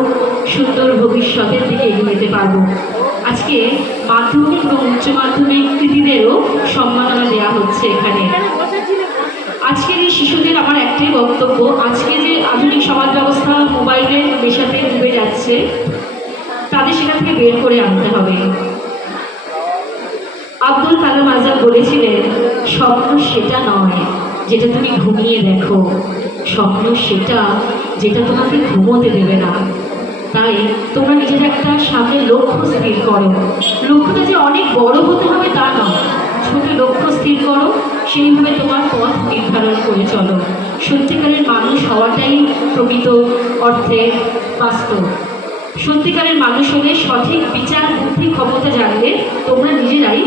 সুন্দর ভবিষ্যতের দিকে এগিয়ে যেতে পারবো। আজকে মাধ্যমিক এবং উচ্চ মাধ্যমিক কৃতীদেরও সম্মাননা দেওয়া হচ্ছে এখানে। আজকের এই শিশুদের আমার একটাই বক্তব্য, আজকে যে আধুনিক সমাজ ব্যবস্থা মোবাইলের নেশাতে ডুবে যাচ্ছে, তাদের সেখান থেকে বের করে আনতে হবে। আব্দুল কালাম আজাদ বলেছিলেন, স্বপ্ন সেটা নয় যেটা তুমি ঘুমিয়ে দেখো, স্বপ্ন সেটা যেটা তোমাকে ঘুমোতে দেবে না। তাই তোমরা নিজের একটা সামনে লক্ষ্য স্থির করো। লক্ষ্যটা যে অনেক বড় হতে হবে তা নয়, ছোট লক্ষ্য স্থির করো, সেইভাবে তোমার পথ নির্ধারণ করে চলো। সত্যিকারের মানুষ হওয়াটাই প্রকৃত অর্থে বাস্তব। সত্যিকারের মানুষ হলে সঠিক বিচার বুদ্ধি ক্ষমতা জানলে তোমরা নিজেরাই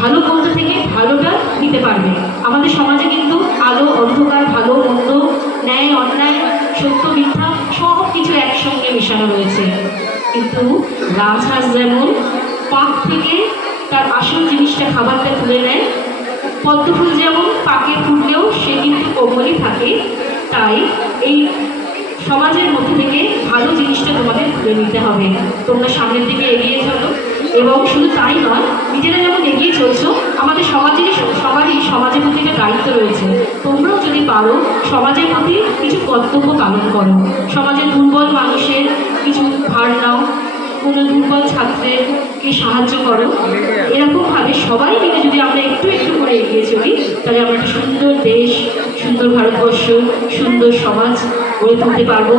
ভালো মন্দ থেকে ভালোটা নিতে পারবে। আমাদের সমাজে কিন্তু আলো অন্ধকার, ভালো মন্দ, ন্যায় অন্যায়, সত্য মিথ্যা সব কিছু একসঙ্গে মেশানো রয়েছে। কিন্তু রাজহাঁস যেমন পাক থেকে তার আসল জিনিসটা, খাবারটা তুলে নেয়, পদ্মফুল যেমন পাকে ফুটলেও সে কিন্তু কোমলই থাকে। তাই এই সমাজের মধ্যে থেকে ভালো জিনিসটা তোমাদের তুলে নিতে হবে। তোমরা সামনের দিকে এগিয়ে চলো, এবং শুধু তাই নয়, নিজেরা যেমন এগিয়ে চলছো, আমাদের সবারই সমাজের প্রতি একটা দায়িত্ব রয়েছে। তোমরাও যদি পারো সমাজের প্রতি কিছু কর্তব্য পালন করো, সমাজের দুর্বল মানুষের কিছু ভার নাও, কোনো দুর্বল ছাত্রকে সাহায্য করো। এরকমভাবে সবাই মিলে যদি আমরা একটু একটু করে এগিয়ে চলি, তাহলে আমরা একটা সুন্দর দেশ, সুন্দর ভারতবর্ষ, সুন্দর সমাজ গড়ে তুলতে পারবো।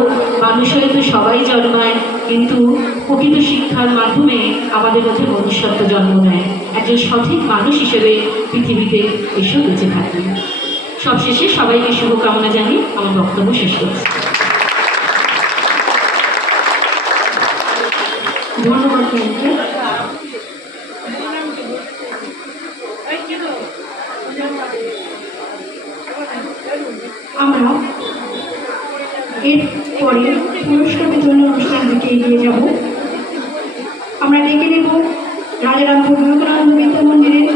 মানুষ হয়তো সবাই জন্মায়, কিন্তু প্রকৃত শিক্ষার মাধ্যমে আমাদের মধ্যে মনুষ্যত্ব জন্ম নেয়। একজন সঠিক মানুষ হিসেবে পৃথিবীতে এসে বেঁচে থাকি। সবশেষে সবাইকে শুভকামনা জানিয়ে আমার বক্তব্য শেষ করছি। ধন্যবাদ ম্যামকে। আমরা এরপরে পুরস্কার বিতরণ অনুষ্ঠান দিকে এগিয়ে যাব। আমরা ডেকে নেব রাজারামপুর বিবেকানন্দ বিদ্যা মন্দিরের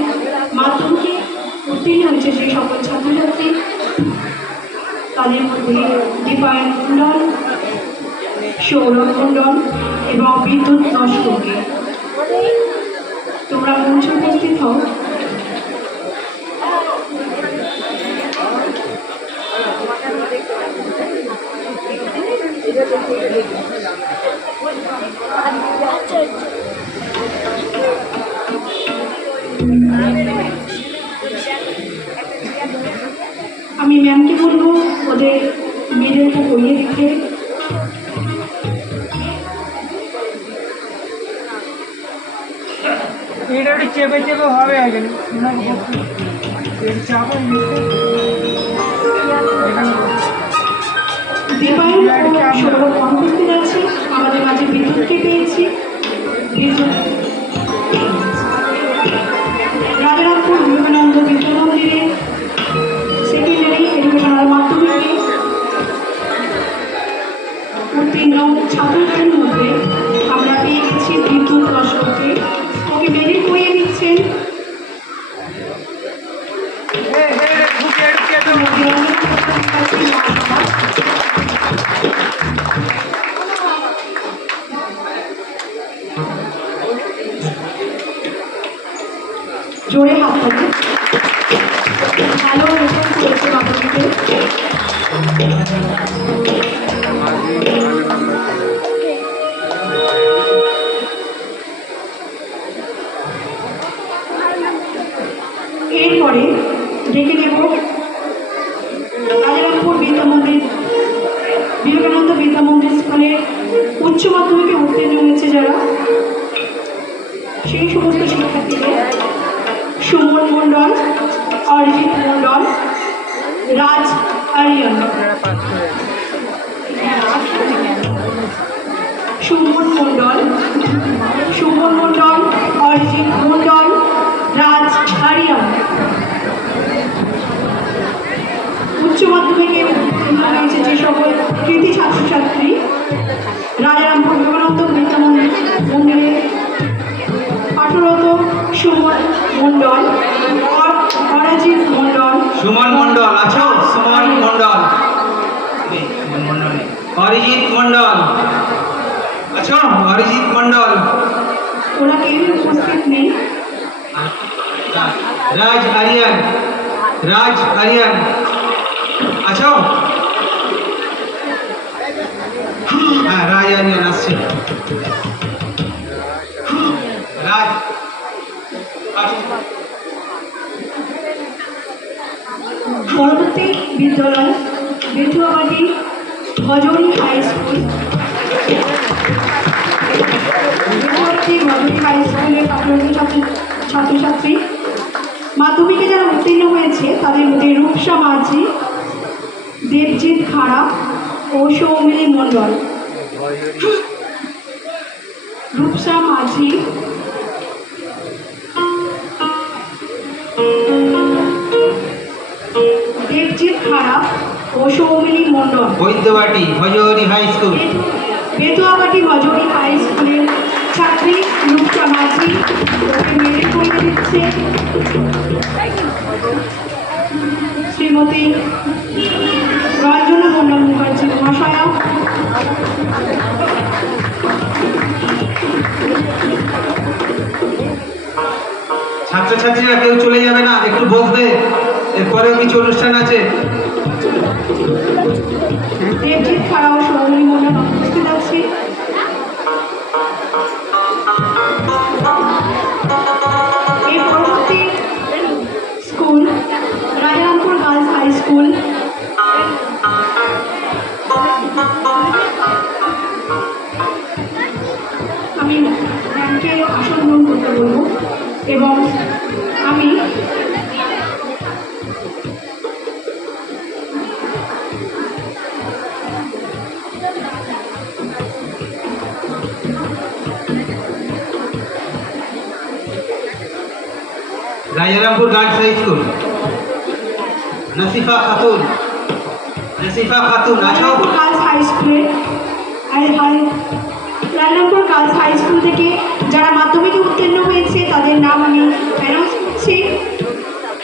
মাধ্যমিকে উত্তীর্ণ হচ্ছে সেই সকল ছাত্রছাত্রী, তাদের মধ্যে দীপায়ন মণ্ডল, সৌরভ মণ্ডল এবং বিদ্যুৎ নস্করকে। তোমরা মঞ্চে উপস্থিত হও। আমি ম্যামকে বলবো ওদের মেডেলটা পরিয়ে দিতে। এটা একটু চেপে চেপে হবে আগে চাপা দীপায়ন সৌরভ অনুপস্থিত আছে। আমাদের মাঝে বিদ্যুৎকে পেয়েছি। বিদ্যুৎ রাজারামপুর বিবেকানন্দ বিদ্যা মন্দিরে জোরে হাত তালি। ভালো রেজাল্ট করেছে মাধ্যমিকে। এরপরে ডেকে নেব রাজারামপুর বিদ্যামন্দির বিবেকানন্দ বিদ্যামন্দির স্কুলের উচ্চ মাধ্যমিকে উত্তীর্ণ হয়েছে যারা, সেই সমস্ত শিক্ষার্থীদের সুমন মণ্ডল, অরিজিৎ মণ্ডল, রাজ আরিয়ান। সুমন মণ্ডল, অরিজিৎ মণ্ডল, রাজ আরিয়ান। উচ্চ মাধ্যমিকে উত্তীর্ণ হয়েছে যে সকল কৃতি ছাত্রছাত্রী রাজারামপুর বিবেকানন্দ মন্দিরে পাঠরত সুমন মণ্ডল, অরিজিৎ মণ্ডল, সুমন মণ্ডল আছো? সুমন মণ্ডল, অরিজিৎ মণ্ডল আছো? অরিজিৎ মণ্ডল, ওরা কেউ উপস্থিত নেই। রাজ আরিয়ান, রাজ আরিয়ান আছো? হ্যাঁ, রাজ আরিয়ান আসছে। রাজ আছো? পরবর্তী বিদ্যালয় বেটুয়াবাটি ভজনী হাই স্কুল। বেটুয়াবাটি ভজনী হাই স্কুলের ছাত্রছাত্রী মাধ্যমিকে যারা উত্তীর্ণ হয়েছে তাদের মধ্যে রূপসা মাঝি, দেবজিৎ খাড়া ও সৌমিলি মণ্ডল। রূপসা মাঝি, দেবজিৎ খাড়া ও Soumili Mondal. Baidyabati Bhajani high school. Betuabati Bhajani high স্কুলের ছাত্রী রূপসা মাঝি ওকে মেরে পড়িয়ে দিচ্ছে শ্রীমতী রঞ্জনা মণ্ডল মুখার্জি মহাশয়া। ছাত্রছাত্রীরা কেউ চলে যাবে না, একটু বসবে, এরপরেও কিছু অনুষ্ঠান আছে। দেবজিৎ খাড়া ও সৌমিলি মণ্ডল উপস্থিত আছে। এই পরবর্তী school Rajarampur girls high school. আমি ম্যামকে আসন গ্রহণ করতে বলবো এবং আমি Rajarampur girls high school Nasifa Khatun, Nasifa Khatun আছো? রাজারামপুর গার্লস হাই স্কুলে রাজারামপুর গার্লস হাই স্কুল থেকে যারা মাধ্যমিকে উত্তীর্ণ হয়েছে তাদের নাম আমি অ্যানাউন্স করছি।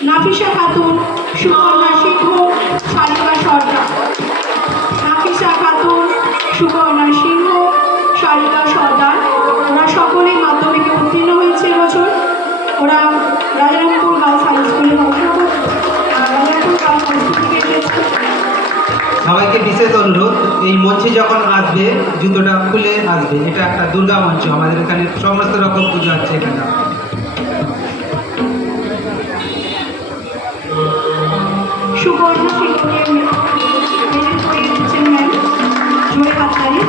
নাফিসা খাতুন, সুকন্যা সিংহ, শালিকা সর্দার। নাফিসা খাতুন, সুকন্যা সিংহ, শালিকা সর্দার ওরা সকলেই মাধ্যমিকে উত্তীর্ণ হয়েছে এবছর। ওরা রাজারামপুর গার্লস হাই স্কুলে রাজারামপুর গার্লস হাই স্কুল থেকে এসেছে। সবাইকে বিশেষ অনুরোধ, এই মঞ্চে যখন আসবে জুতোটা খুলে আসবে। এটা একটা দুর্গা মঞ্চ, আমাদের এখানে সমস্ত রকম পুজো হচ্ছে এখানে। সুবর্ণ সিংহকে মেরে পড়িয়ে দিচ্ছেন ম্যাম, জোরে হাততালি।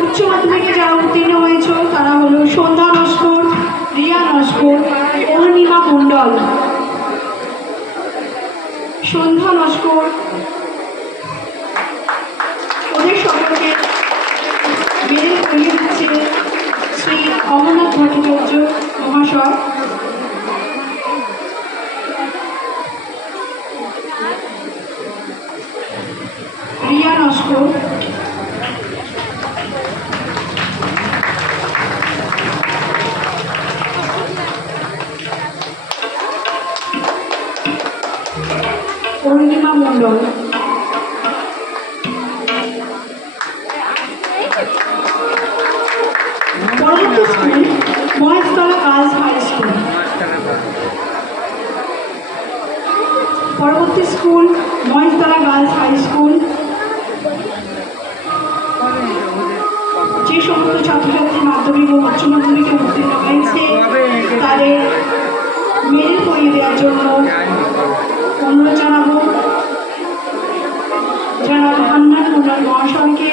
উচ্চ মাধ্যমিকে যারা উত্তীর্ণ হয়েছে তারা হলো সন্ধ্যা নস্কর, রিয়া নস্কর, অরুণিমা মণ্ডল। সন্ধ্যা নস্কর, ওদের সকলকে মেরে করিয়ে দিচ্ছে শ্রী অমরনাথ ভট্টাচার্য মহাশয়। রিয়া নস্কর, অরুণিমা মণ্ডল। পরবর্তী school Maheshtala girls high school. পরবর্তী school Maheshtala girls high school. যে সমস্ত ছাত্রছাত্রী মাধ্যমিক ও উচ্চ মাধ্যমিকে উত্তীর্ণ হয়েছে তাদের মেডেল পরিয়ে দেওয়ার জন্য অনুরোধ জানাবো জনাব হান্নান মন্ডল মহাশয়কে।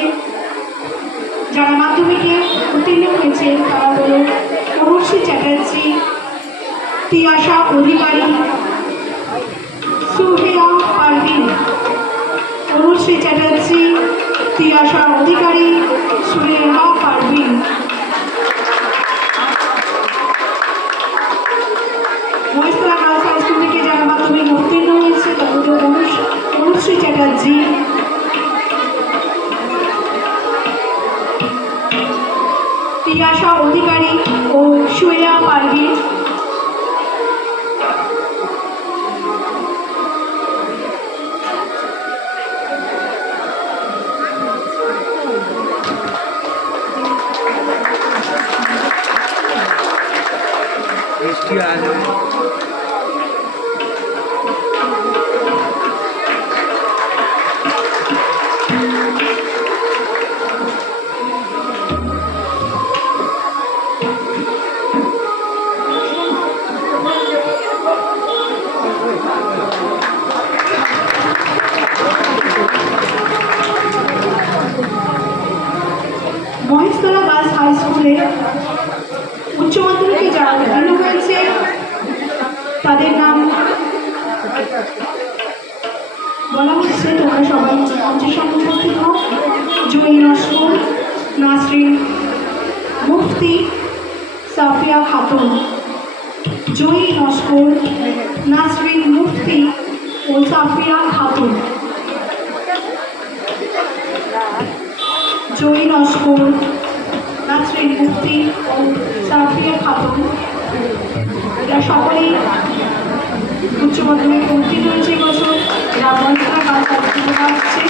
যারা মাধ্যমিকে উত্তীর্ণ হয়েছে তারা হল Anushree Chatterjee, Tiyasha Adhikari, Suheya Parvin. Anushree Chatterjee, Tiyasha Adhikari, Suheya Parvin. Maheshtala girls high school থেকে যারা মাধ্যমিকে উত্তীর্ণ হয়েছে তারা হল অনুশ্রী চ্যাটার্জি, তিয়াশা অধিকারী ও সুহেয়া পারভিন। মহেশতলা গার্লস হাই স্কুলে উচ্চ মাধ্যমিকে যারা উত্তীর্ণ হয়েছে তাদের নাম বলা হচ্ছে, তোমরা সবাই মঞ্চের সামনে উপস্থিত হও। জয়ী নস্কর, নাসরিন মুফতি, সাফিয়া খাতুন। জয়ী নস্কর, নাসরিন মুফতি ও সাফিয়া খাতুন। জয়ী নস্কর, নাসরিন মুফতি ও সাফিয়া খাতুন। এরা সকলেই উচ্চ মাধ্যমিকে উত্তীর্ণ হয়েছে এবছর। এরা মহেশতলা গার্লস হাই স্কুলে আসছে।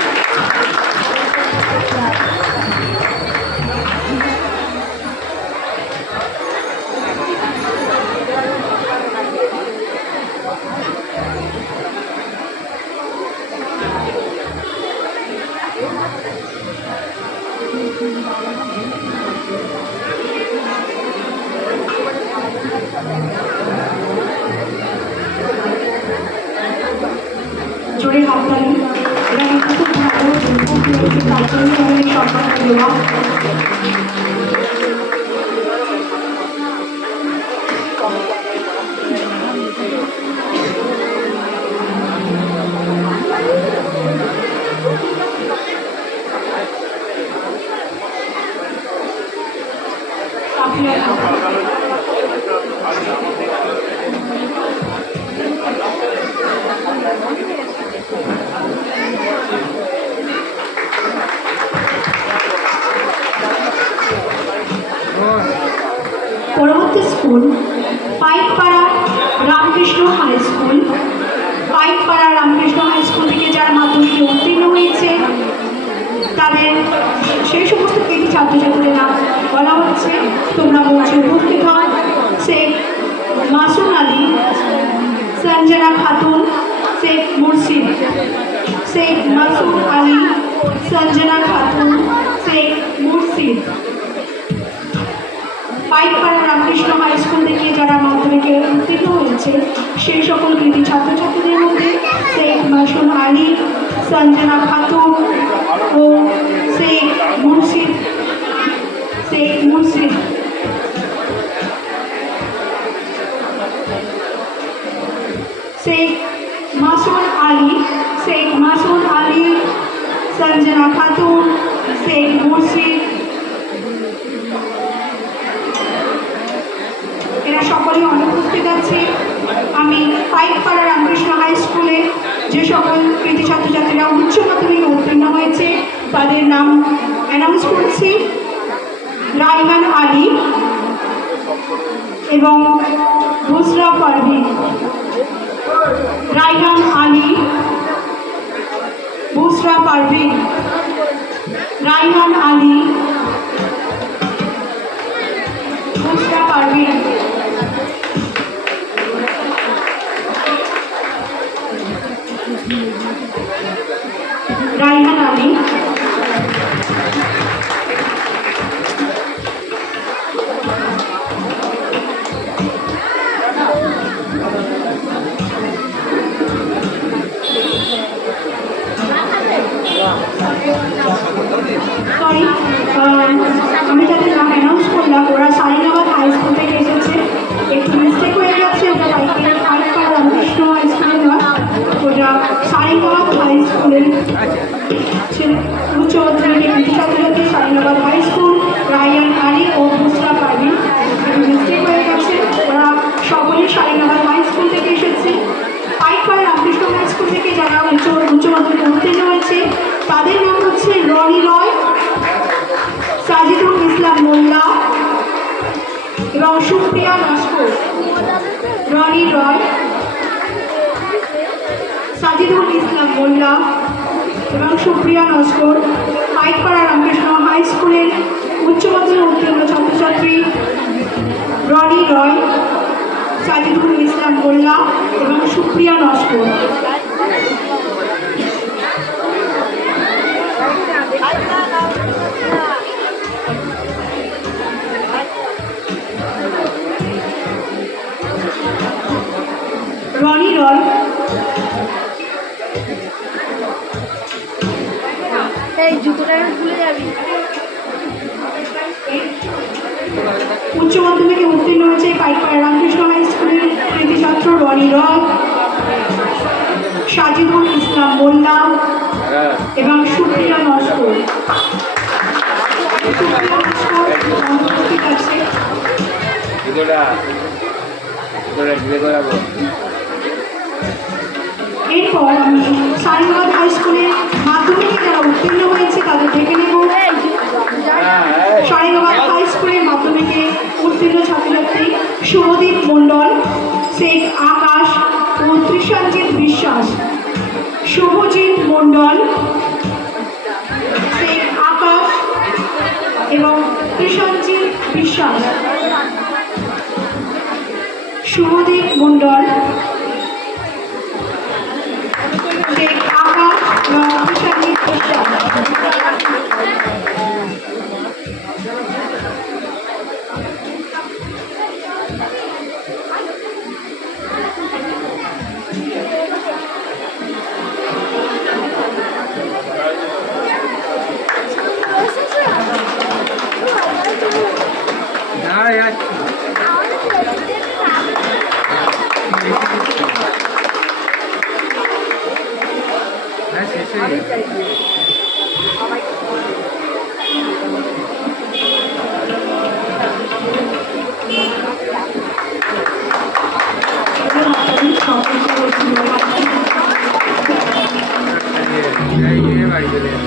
জোরে হাততালি। এরা কিন্তু খুব ভালো তার জন্য আমাদের সম্মান দেওয়া। সাফিয়া খাতুন। পরবর্তী school Paikpara Ramakrishna high school. Paikpara Ramakrishna high school থেকে যারা মাধ্যমিকে উত্তীর্ণ হয়েছে তাদের সেই সমস্ত কৃতি ছাত্রছাত্রীদের নাম বলা হচ্ছে, তোমরা মঞ্চে উপস্থিত হও। শেখ মাসুম আলী, সঞ্জনা খাতুন, শেখ মুর্শিদ। শেখ মাসুম আলী, সঞ্জনা খাতুন, শেখ মুর্শিদ। পাইকপাড়া রামকৃষ্ণ হাই স্কুল থেকে যারা মাধ্যমিকে উত্তীর্ণ হয়েছে সেই সকল কৃতি ছাত্রছাত্রীদের মধ্যে শেখ মাসুম আলী, সঞ্জনা খাতুন ও শেখ মুর্শিদ শেখ মুর্শিদ, শেখ মাসুদ আলী, শেখ মাসুদ আলী, সঞ্জনা খাতুন, শেখ মুর্শিদ, এরা সকলেই অনুপস্থিত আছে। আমি পাইকপাড়া রামকৃষ্ণ হাই স্কুলে যে সকল কৃতি ছাত্রছাত্রীরা উচ্চ মাধ্যমিকে উত্তীর্ণ হয়েছে তাদের নাম অ্যানাউন্স করছি। রাইহান আলী এবং বুসরা পারভিন। রাইহান আলী, বুসরা পারভিন, রাইহান আলী, বুসরা পারভিন। রাইহান আলী, সরি আমি যাদের নাম অ্যানাউন্স করলাম ওরা সারিনাবাদ হাই স্কুল থেকে এসেছে। একটু মিস্টেক হয়ে গেছে, ওটা পাইকপাড়া রামকৃষ্ণ হাই স্কুলে নয়, ওটা সারিনাবাদ হাই স্কুলের উচ্চ মাধ্যমিকের কৃতি ছাত্রছাত্রী সারিনাবাদ হাই স্কুল, রাইহান আলী ও বুসরা পারভিন। একটু মিস্টেক হয়ে গেছে, ওরা সকলেই সারিনাবাদ হাই স্কুল থেকে এসেছে। পাইকপাড়া রামকৃষ্ণ হাই স্কুল থেকে যারা উচ্চ মাধ্যমিকে উত্তীর্ণ হয়েছে তাদের নাম হচ্ছে রনি রয়, সাজিদুল ইসলাম মোল্লা এবং সুপ্রিয়া নস্কর। রনি রয়, সাজিদুল ইসলাম মোল্লা এবং সুপ্রিয়া নস্কর পাইকপাড়া রামকৃষ্ণ হাই স্কুলের উচ্চ মাধ্যমিক উত্তীর্ণ ছাত্রছাত্রী রনি রয়, সাজিদুল ইসলাম মোল্লা এবং সুপ্রিয়া নস্কর। রনি রয়, এই জুতোটা খুলে যাবি। উচ্চ মাধ্যমিকে উত্তীর্ণ হয়েছে পাইকপাড়া রামকৃষ্ণ হাই স্কুলের কৃতি ছাত্র রনি রয়, সাজিদুল ইসলাম মোল্লা এবং সুপ্রিয়া নস্কর। সুপ্রিয়া নস্কর অনুপস্থিত আছে। এরপর আমি সারিনাবাদ হাই স্কুলে মাধ্যমিকে যারা উত্তীর্ণ হয়েছে তাদের ডেকে নেব। সারিনাবাদ হাই স্কুলের মাধ্যমিকে উত্তীর্ণ ছাত্রছাত্রী শুভদীপ মণ্ডল, শেখ আকাশ ও ত্রিশাঞ্জিত বিশ্বাস। শুভজিৎ মণ্ডল, শেখ আকাশ এবং ত্রিশাঞ্জিত বিশ্বাস। শুভদীপ মণ্ডল, শেখ আকাশ এবং ত্রিশাঞ্জিত বিশ্বাস।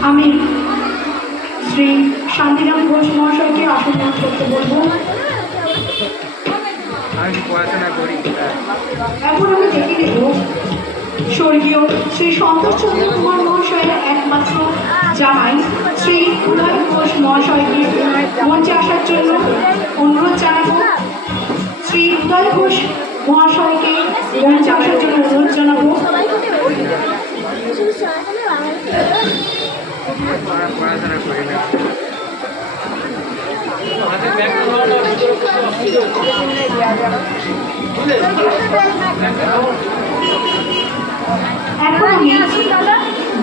আমি শ্রী শান্তিরাম ঘোষ মহাশয়কে আসন গ্রহণ করতে বলবো। এখন আমি দেখে দেব স্বর্গীয় শ্রী সন্তোষ চন্দ্র কুমার মহাশয়ের একমাত্র জামাই শ্রী উদয় ঘোষ মহাশয়কে মঞ্চে আসার জন্য অনুরোধ জানাবো। শ্রী উদয় ঘোষ মহাশয়কে মঞ্চে আসার জন্য অনুরোধ জানাবো। এখন আমি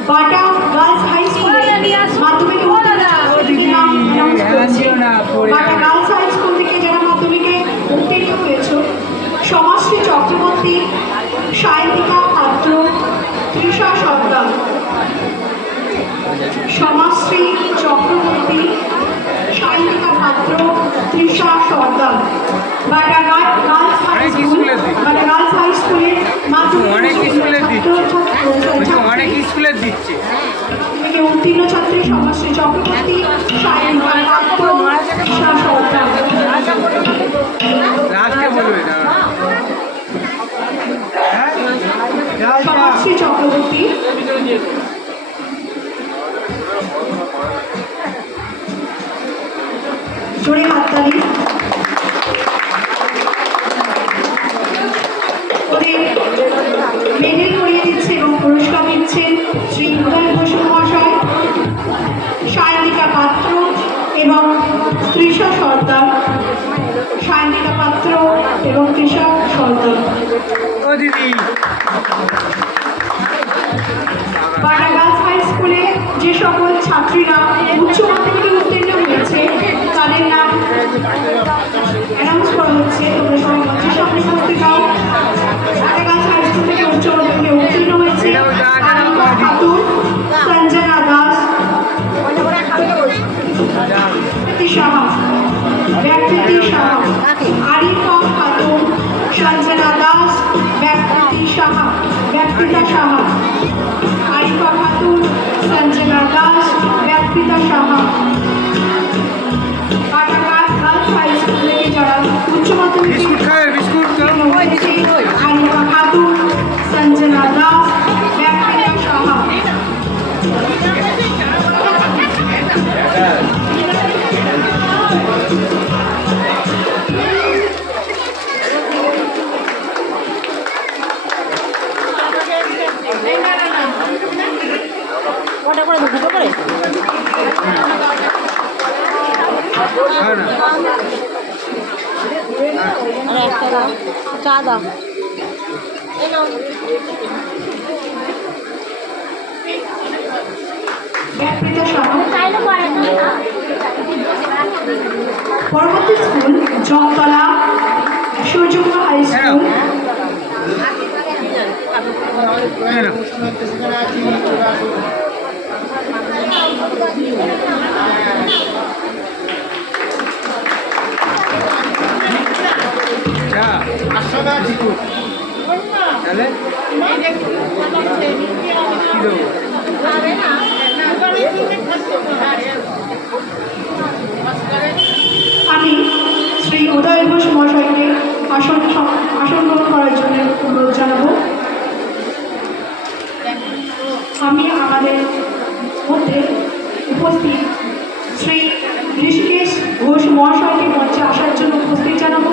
বাটা গার্লস হাই স্কুলে মাধ্যমিক নাম অ্যানাউন্স করছি। তৃষা সর্দার বাটাঘাট গার্লস হাই অনেক স্কুল স্কুলের দিক। গার্লস হাই স্কুলের মাধ্যমিক অনেক স্কুলের দিক। বলছি অনেক ছাত্র স্কুলের দিচ্ছে থেকে উত্তীর্ণ ছাত্রী সমাজশ্রী চক্রবর্তী সায়নিকা পাত্র তৃষা সর্দার লাস্টে বলবে না হ্যাঁ যা যা সমাজশ্রী চক্রবর্তী জোরে হাততালি ওদের মেডেল করিয়ে দিচ্ছে এবং পুরস্কার দিচ্ছেন শ্রী উদয় ঘোষ মহাশয় সায়ন্তিকা পাত্র এবং তৃষা সর্দার সায়ন্তিকা পাত্র এবং তৃষা সর্দার ও দিদি বাটা গার্লস হাই স্কুলে যে সকল ছাত্রীরা উচ্চ মাধ্যমিকে উত্তীর্ণ হয়েছে তাদের নাম অ্যানাউন্স করা হচ্ছে তোমরা সবাই মঞ্চের সামনে উপস্থিত হও বাটা গার্লস হাই স্কুল থেকে উচ্চ মাধ্যমিকে উত্তীর্ণ হয়েছে আনিকা খাতুন সঞ্জনা দাস সাহা ব্যক্তি সাহা আরিফা খাতুন সঞ্জনা দাস ব্যক্তি সাহা ব্যক্তিতা সাহা আরিফা খাতুন সঞ্জনা দাস ব্যক্তিতা Saha Bataghat girls high school থেকে যারা উচ্চ মাধ্যমিক বিস্কুট খাবে বিস্কুট আরিফা খাতুন সঞ্জনা দাস ব্যক্তিতা সাহা খাও না চা দাও ব্যক্তিতা সাহা পরবর্তী school Jamtala Suryakumar high school এই নাও। চা তাহলে কি দেবো আমি শ্রী উদয় ঘোষ মহাশয়কে আসন গ্রহণ করার জন্য অনুরোধ জানাবো আমি আমাদের মধ্যে উপস্থিত শ্রী ঋষিকেশ ঘোষ মহাশয়কে মঞ্চে আসার জন্য উপস্থিত জানাবো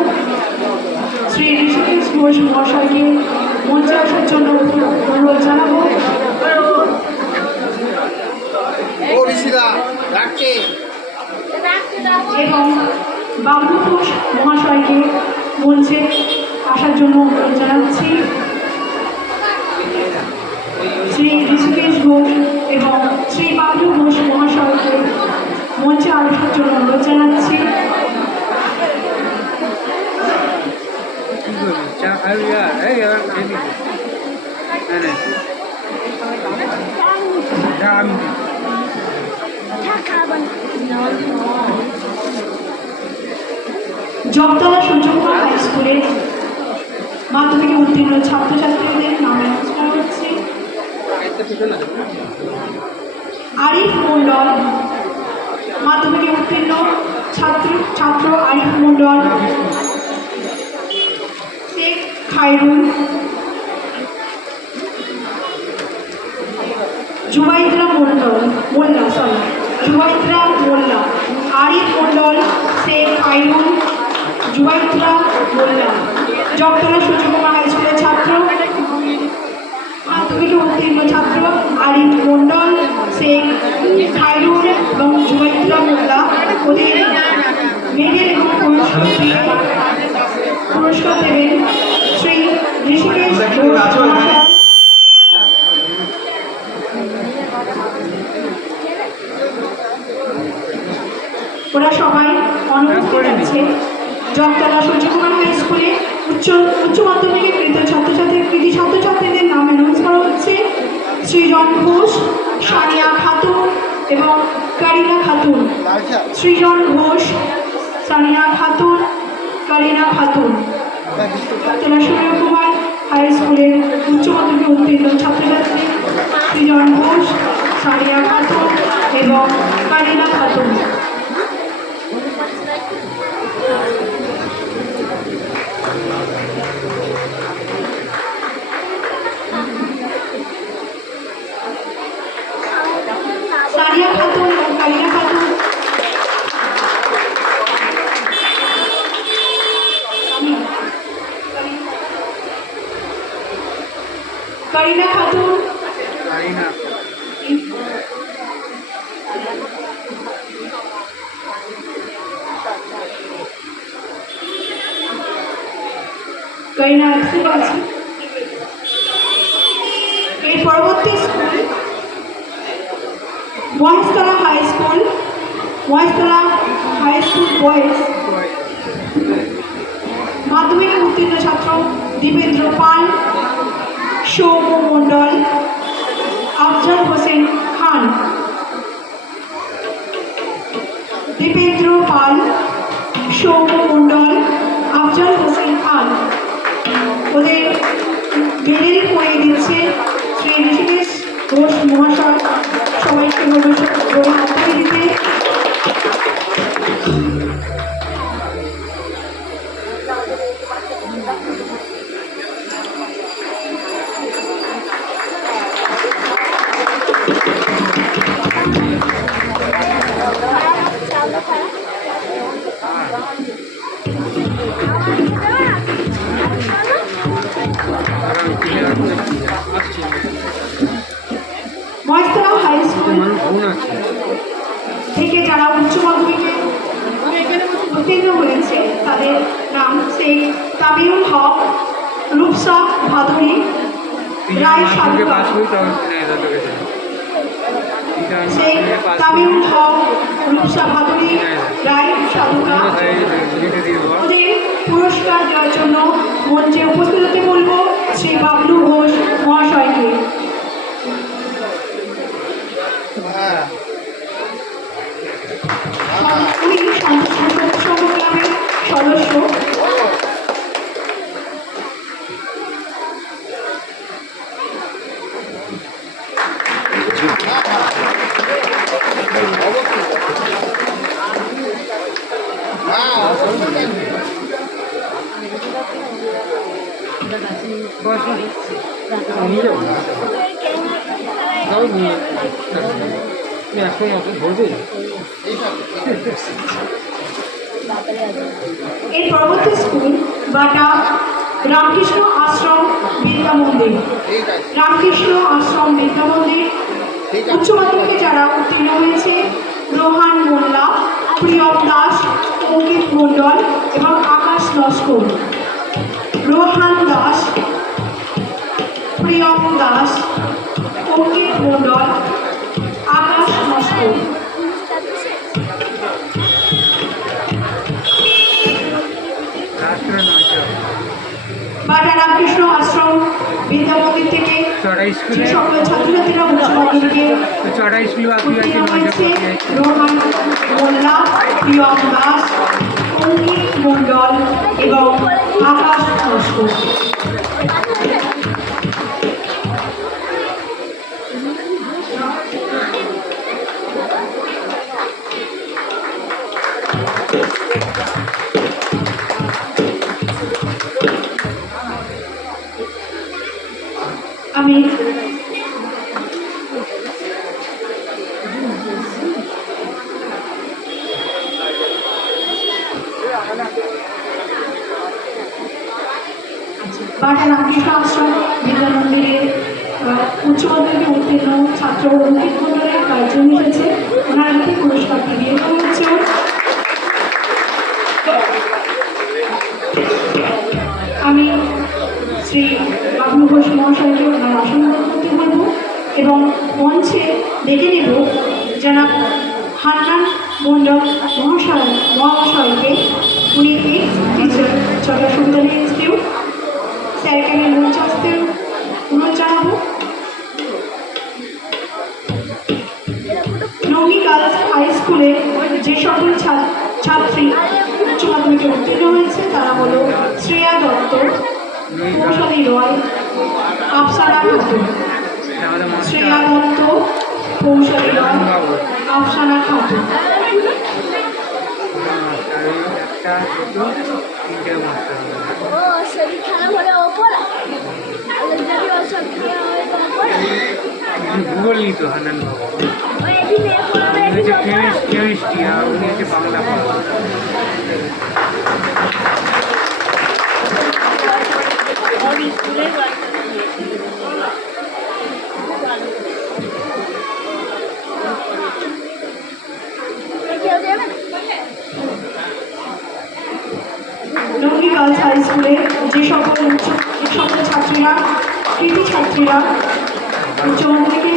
শ্রী ঋষিকেশ ঘোষ মহাশয়কে মঞ্চে আসার জন্য অনুরোধ জানাবো ও ঋষিদা রাখছে এবং বাবলু ঘোষ মহাশয়কে মঞ্চে আসার জন্য অনুরোধ জানাচ্ছি শ্রী ঋষিকেশ ঘোষ এবং শ্রী বাবলু ঘোষ মহাশয়কে মঞ্চে আসার জন্য অনুরোধ জানাচ্ছি কি করবি চা খাবি আর এই এবার খেয়ে নিবি হ্যাঁ নে। চা আমি দিই। জগতলা সূর্যকুমার হাই স্কুলে মাধ্যমিকে উত্তীর্ণ ছাত্রছাত্রীদের নাম অ্যানাউন্স করা হচ্ছে আরিফ মণ্ডল মাধ্যমিকে উত্তীর্ণ ছাত্র আরিফ মণ্ডল শেখ খায়রুল জুবাইদরা মোল্লা আরিফ মণ্ডল শেখ খায়রুল জুবাইদরা মোল্লা জগতলা সূর্যকুমার হাই স্কুলের ছাত্র মাধ্যমিকে উত্তীর্ণ ছাত্র আরিফ মণ্ডল শেখ খায়রুল এবং জুবাইদরা মোল্লা ওদের মেডেল এবং পুরস্কার দেবেন শ্রী ঋষিকেশ ঘোষ মহাশয়। ওরা সবাই অনুপস্থিত আছে জগতলা সূর্যকুমার হাই স্কুলে উচ্চ মাধ্যমিকে কৃতি ছাত্রছাত্রীদের নাম অ্যানাউন্স করা হচ্ছে সৃজন ঘোষ সানিয়া খাতুন এবং কারিনা খাতুন সৃজন ঘোষ সানিয়া খাতুন। জেলা সূর্যকুমার হাই স্কুলের উচ্চ মাধ্যমিক উত্তীর্ণ ছাত্রছাত্রী সৃজন ঘোষ, সারিয়া খাতুন এবং কারিনা খাতুন। সারিয়া খাতুন এবং কারিনা খাতুন কারিনা খাতুন কারিনা আসতে পারছি। এর পরবর্তী school Maheshtala high school, Maheshtala high school boys. মাধ্যমিক উত্তীর্ণ ছাত্র দীপেন্দ্র পাল, সৌম্য মণ্ডল, আফজাল হোসেন খান। দীপেন্দ্র পাল, সৌম্য মণ্ডল, আফজাল হোসেন খান। ওদের মেডেল পরিয়ে দিচ্ছে শ্রী ঋষিকেশ ঘোষ মহাশয়। সবাইকে হাততালি দিতে। মহেশতলা হাই স্কুল থেকে যারা উচ্চ মাধ্যমিকে উত্তীর্ণ হয়েছে তাদের নাম শেখ তামিউল হক, রূপসা ভাদুরী, রায় সাধুকা। শেখ তামিউল হক, রূপসা ভাদুরী, রায় সাধুকা। ওদের পুরস্কার দেওয়ার জন্য মঞ্চে উপস্থিত হতে বলবো শ্রী বাবলু ঘোষ মহাশয়কে। উনি সংঘ ক্লাবের সদস্য। এর পরবর্তী স্কুল বাটা রামকৃষ্ণ আশ্রম বিদ্যা মন্দির। রামকৃষ্ণ আশ্রম বিদ্যা মন্দির উচ্চ মাধ্যমিকে যারা উত্তীর্ণ হয়েছে রোহান মোল্লা, প্রিয়ম দাস, অঙ্কিত মণ্ডল এবং আকাশ লস্কর। রোহান দাস, প্রিয়ম দাস, অঙ্কিত মণ্ডল, আকাশ লস্কর। বাটা রামকৃষ্ণ আশ্রম বিদ্যা মন্দির থেকে যে সকল ছাত্রছাত্রীরা উচ্চ মাধ্যমিকে উত্তীর্ণ হয়েছে রোহান মোল্লা, প্রিয়ম দাস, অঙ্কিত মণ্ডল এবং আকাশ লস্কর। আমি বাটা রামকৃষ্ণ আশ্রম বিদ্যা মন্দিরের উচ্চ মাধ্যমিকে উত্তীর্ণ ছাত্র অঙ্কিত মণ্ডলের গার্জেন এসেছে। ওনার হাতে পুরস্কারটি দিয়ে দেওয়া হচ্ছে। আমি শ্রী বাবলু ঘোষ মহাশয়কে ওনার আসন গ্রহণ করতে বলব এবং মঞ্চে ডেকে নেব জনাব হান্নান মণ্ডল মহাশয়কে। উনি এক্স টিচার চট্টগ্রাম সুবিধালী ইনস্টিটিউট। স্যারকে আমি মঞ্চে আসতে অনুরোধ জানাবো। নঙ্গি গার্লস হাই স্কুলে যে সকল ছাত্রী উচ্চ মাধ্যমিকে উত্তীর্ণ হয়েছে তারা হলো শ্রেয়া দত্ত, কৌশলী রয়, আফসানা খাতুন। শ্রেয়া দত্ত, কৌশলী রয়, আফসানা খাতুন। ও শরীর খারাপ হলে ওপর যদি ওসব খেলা হয় তো ওপর ভূগোল নিত হানান বাবু, ওই একদিন এ পড়াবে একদিন ওপর কেমিস্ট্রি আর উনি হচ্ছে বাংলা পড়াবে। কেউ দেবে লুঙ্গি গার্লস হাই স্কুলে যে সকল ছাত্রীরা, কৃতি ছাত্রীরা উচ্চ মাধ্যমিকে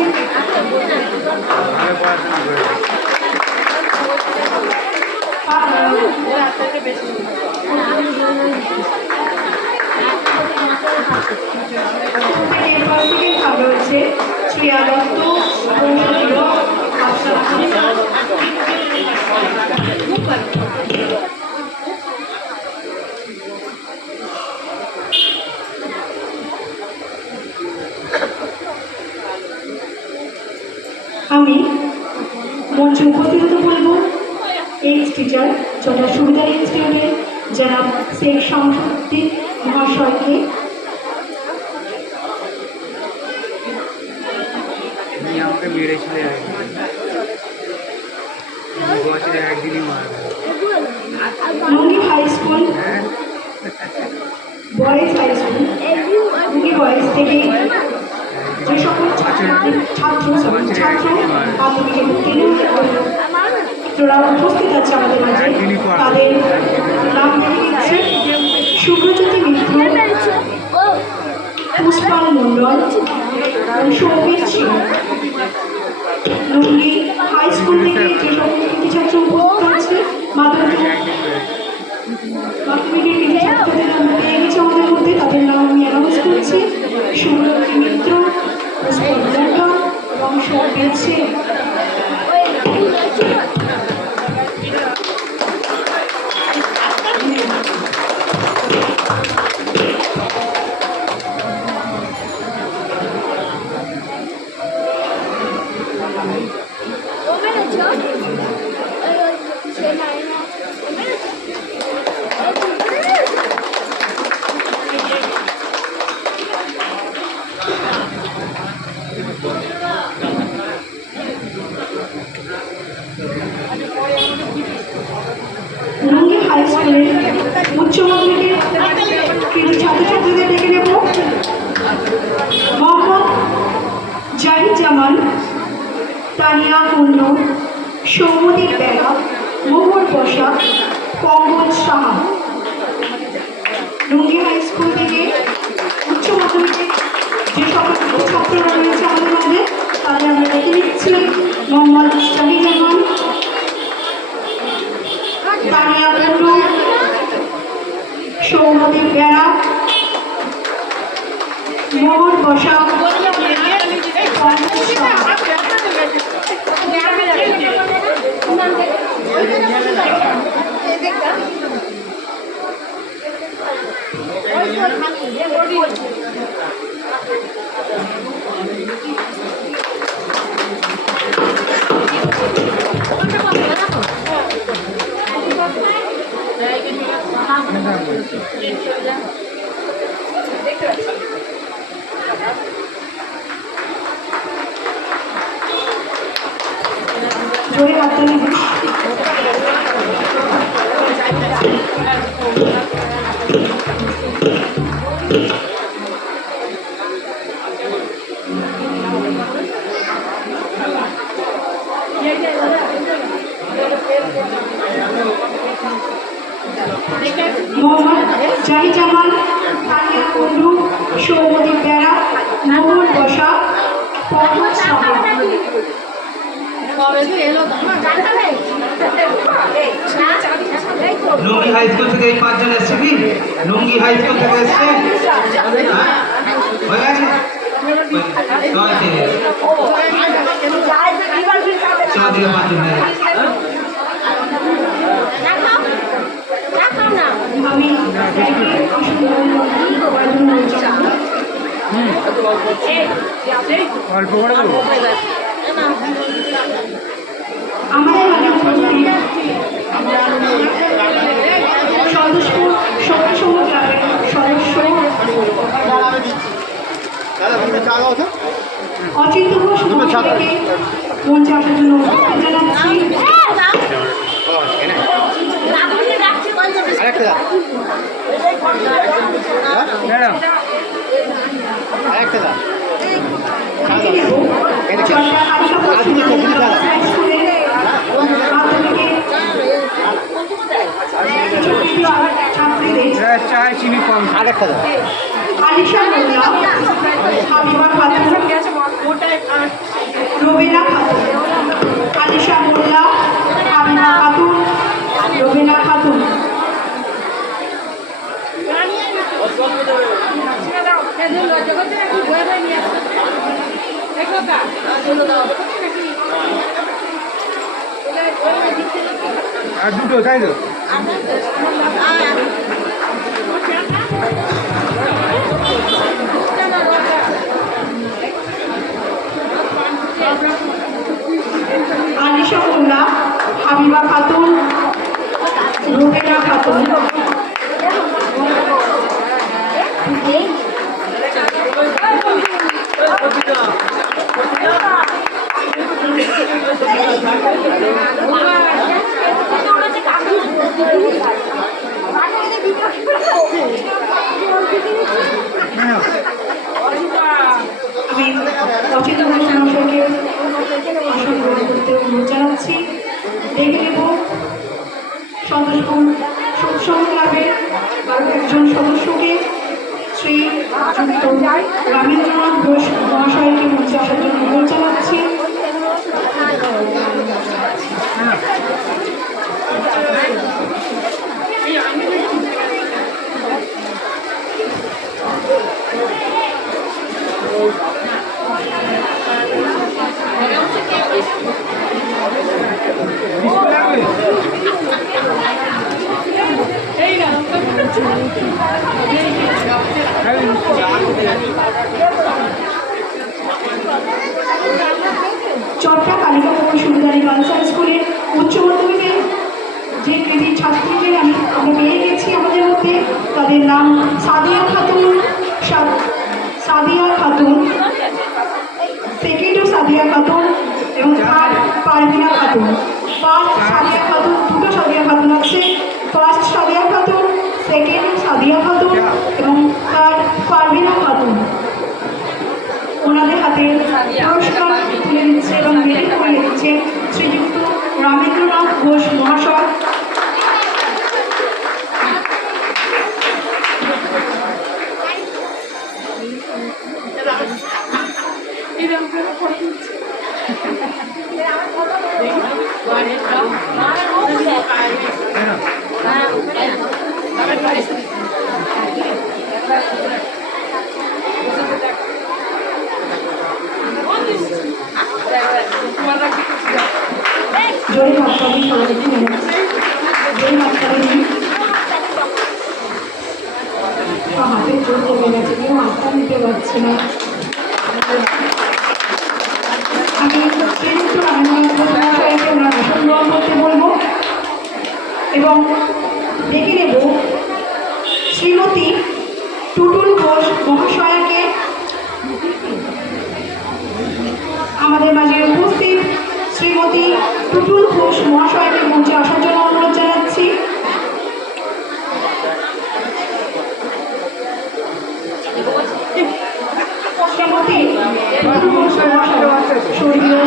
ভালো পড়াশোনা করে এরপর থেকে ভালো হয়েছে শ্রেয়া দত্ত, কৌশলী রয়, আফসানা খাতুন। আমি মঞ্চে উপস্থিত হতে বলবো এক্স টিচার যথা সুবিধা ইনস্টিটিউটের জনাব শেখ শামসুদ্দিন মহাশয়কে। উনি আমাকে মেরেছিলেন বছরে একদিনই মারবে। Lungi high school, boys high school, Lungi boys থেকে যে সকল ছাত্র মাধ্যমিকে উত্তীর্ণ তোরা উপস্থিত আছে আমাদের মাঝে, তাদের নাম লিখে দিচ্ছি শুভ্রজ্যোতি মিত্র, পুষ্পাল মণ্ডল, সৌমিত সিং। লুঙ্গি হাই স্কুল থেকে যে সকল কৃতি ছাত্র উপস্থিত আছে মাধ্যমিকের কৃতি ছাত্রদের নাম পেয়ে গেছে আমাদের মধ্যে, তাদের নাম আমি অ্যানাউন্স করছি। শুভ্রজ্যোতি মিত্র, পুষ্পাল মণ্ডল এবং সৌমিত সিং। ও মেরেছো সে মারে না ও মেরেছো লুঙ্গি হাই স্কুলের উচ্চ মাধ্যমিকের কিছু ছাত্রছাত্রীদের ডেকে নেব। মোহাম্মদ জাহিদ জামান, তানিয়া কুন্ড, সৌমদীপ বেড়া, মোহর বসা, পঙ্কজ সাহা। লুঙ্গি হাই স্কুল থেকে উচ্চ মাধ্যমিকে যে সকল ছাত্ররা রয়েছে আমাদের মধ্যে তাদের আমরা ডেকে নিচ্ছি। মোহাম্মদ জাহিদ জামান, তানিয়া কুন্ড, সৌমদীপ বেড়া, মোহর বসা, পঙ্কজ সাহা। জোরে হাততালি দিন। মোহাম্মদ জাহিদ জামান, তানিয়া কুন্ডু, সৌমদীপ বেড়া, মোহর বসা, পঙ্কজ সাহা। লুঙ্গি হাই স্কুল থেকে এই পাঁচজন এসছে কি? লুঙ্গি হাই স্কুল থেকে এসছে? হ্যাঁ? হয়ে গেছে? চল দিকে পাঁচজন হয়ে গেছে। অল্প করে দেবো। আমাদের মাঝে উপস্থিত সদস্য সঙ্গ ক্লাবের সদস্য অচিন্ত ঘোষ মহাশয়কে মঞ্চে আসার জন্য অনুরোধ জানাচ্ছি। দেখে নেব চট্টগ্রাম কালিকা স্কুলের মাধ্যমিকে ছাত্রীদের চায় চিনি কম। আলিশা মোল্লা, হাবিবা খাতুন, রবিনা খাতুন। আলিশা মোল্লা, হাবিবা খাতুন, রবিনা খাতুন। আর দুটো তাই তো? আলিশা মোল্লা, হাবিবা খাতুন, রুবেনা খাতুন। আমি অচিন্ত ঘোষ মহাশয়কে আসন গ্রহণ করতে অনুরোধ জানাচ্ছি। দেখে নেব সদস্য সৎসঙ্গ ক্লাবের আরও একজন সদস্যকে শ্রী যুক্ত রবীন্দ্রনাথ ঘোষ মহাশয়কে মঞ্চে আসার জন্য অনুরোধ জানাচ্ছি। চট্টগ্রাম কালিকা সুবিধারী গার্লস হাই স্কুলের উচ্চ মাধ্যমিকের যে কৃতি ছাত্রীদের আমরা পেয়ে গেছি আমাদের মধ্যে, তাদের নাম সাদিয়া খাতুন, সাদিয়া খাতুন, সেকেন্ডও সাদিয়া খাতুন এবং থার্ড পারভিনা খাতুন। ফার্স্ট সাদিয়া খাতুন, দুটো সাদিয়া খাতুন আছে। ফার্স্ট সাদিয়া খাতুন, সেকেন্ড সাদিয়া খাতুন এবং থার্ড পারভিনা খাতুন। ওনাদের হাতে পুরস্কার তুলে দিচ্ছে এবং মেডেল করিয়ে দিচ্ছে শ্রীযুক্ত রবীন্দ্রনাথ ঘোষ মহাশয়। জোরে হাততালি সবাইকে জানাচ্ছি। জোরে হাততালি দিন। হাতে জোর জমে গেছে, কেউ হাতটা নিতে পারছে না। আমি শ্রীযুক্ত রবীন্দ্রনাথ ঘোষ মহাশয়কে ওনার আসন গ্রহণ করতে বলবো এবং দেখে নেব শ্রীমতী টুটুল ঘোষ মহাশয়াকে আমাদের মাঝে উপস্থিত শ্রীমতী টুটুল ঘোষ মহাশয়কে মঞ্চে আসার জন্য অনুরোধ জানাচ্ছি। শ্রীমতী টুটুল ঘোষ মহাশয় স্বর্গীয়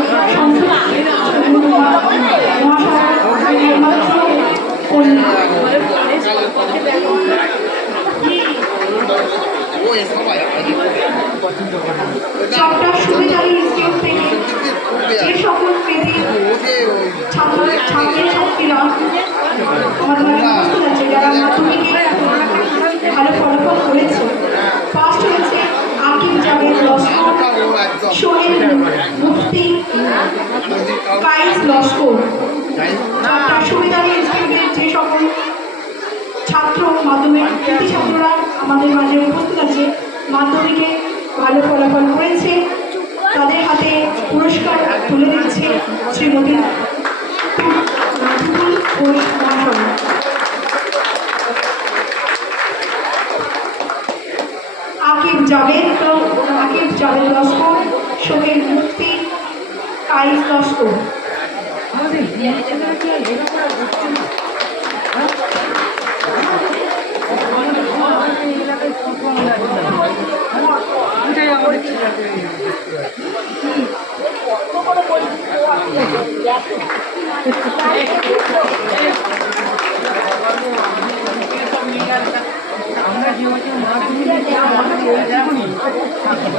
চট্টগ্রাম সুবিধারী ইনস্টিটিউট থেকে যে সকল কৃতি ছাত্রছাত্রীরা আমাদের মাঝে উপস্থিত আছে, যারা মাধ্যমিকে ভালো ফলাফল করেছে। ফার্স্ট হয়েছে আকিব জাভেদ লস্কর, সোহেল মুফতি, কাইস লস্কর। চট্টগ্রাম সুবিধারী ইনস্টিটিউটের যে সকল ছাত্র মাধ্যমিক কৃতি ছাত্ররা আমাদের মাঝে উপস্থিত আছে, মাধ্যমিকে ভালো ফলাফল করেছে তাদের হাতে পুরস্কার তুলে দিচ্ছে শ্রীমতী টুটুল ঘোষ মহাশয়। আকিব জাভেদ লস্কর, শোকের মুক্তি, কাইস লস্কর।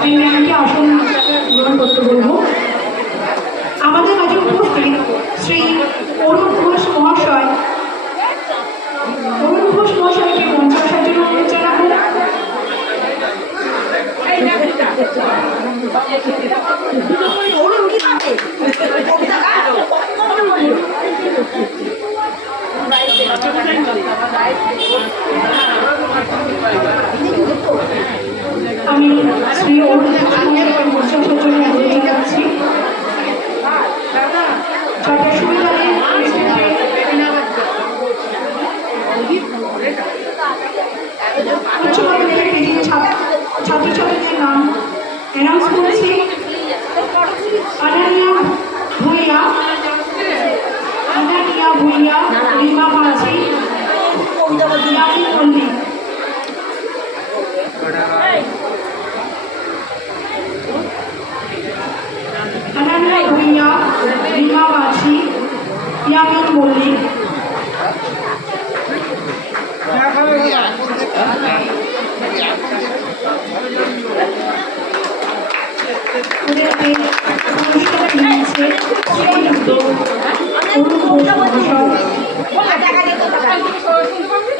আমি ম্যামকে আসন গ্রহণ করতে বলবো। আমাদের মাঝে উপস্থিত শ্রী অরুণ ঘোষ মহাশয়। অরুণ ঘোষ মহাশয়কে মঞ্চে আসার জন্য অনুরোধ জানাবো। আমি শ্রী অরুণ ঘোষ মহাশয়কে মঞ্চে আসার জন্য অনুরোধ জানাচ্ছি। যাতে সুবিধাতে উচ্চ মাধ্যমিকের পেজে ছাত্রছাত্রীদের নাম অ্যানাউন্স করছি। আনানিয়া ভুইয়া, রিমা মাঝি, ইয়ামিন মল্লিক। আনানিয়া ভুইয়া, রিমা মাঝি, ইয়ামিন মল্লিক। ওদেরকে পুরস্কার দিয়েছে শ্রীযুক্ত অরুণ ঘোষ মহাশয়। আমি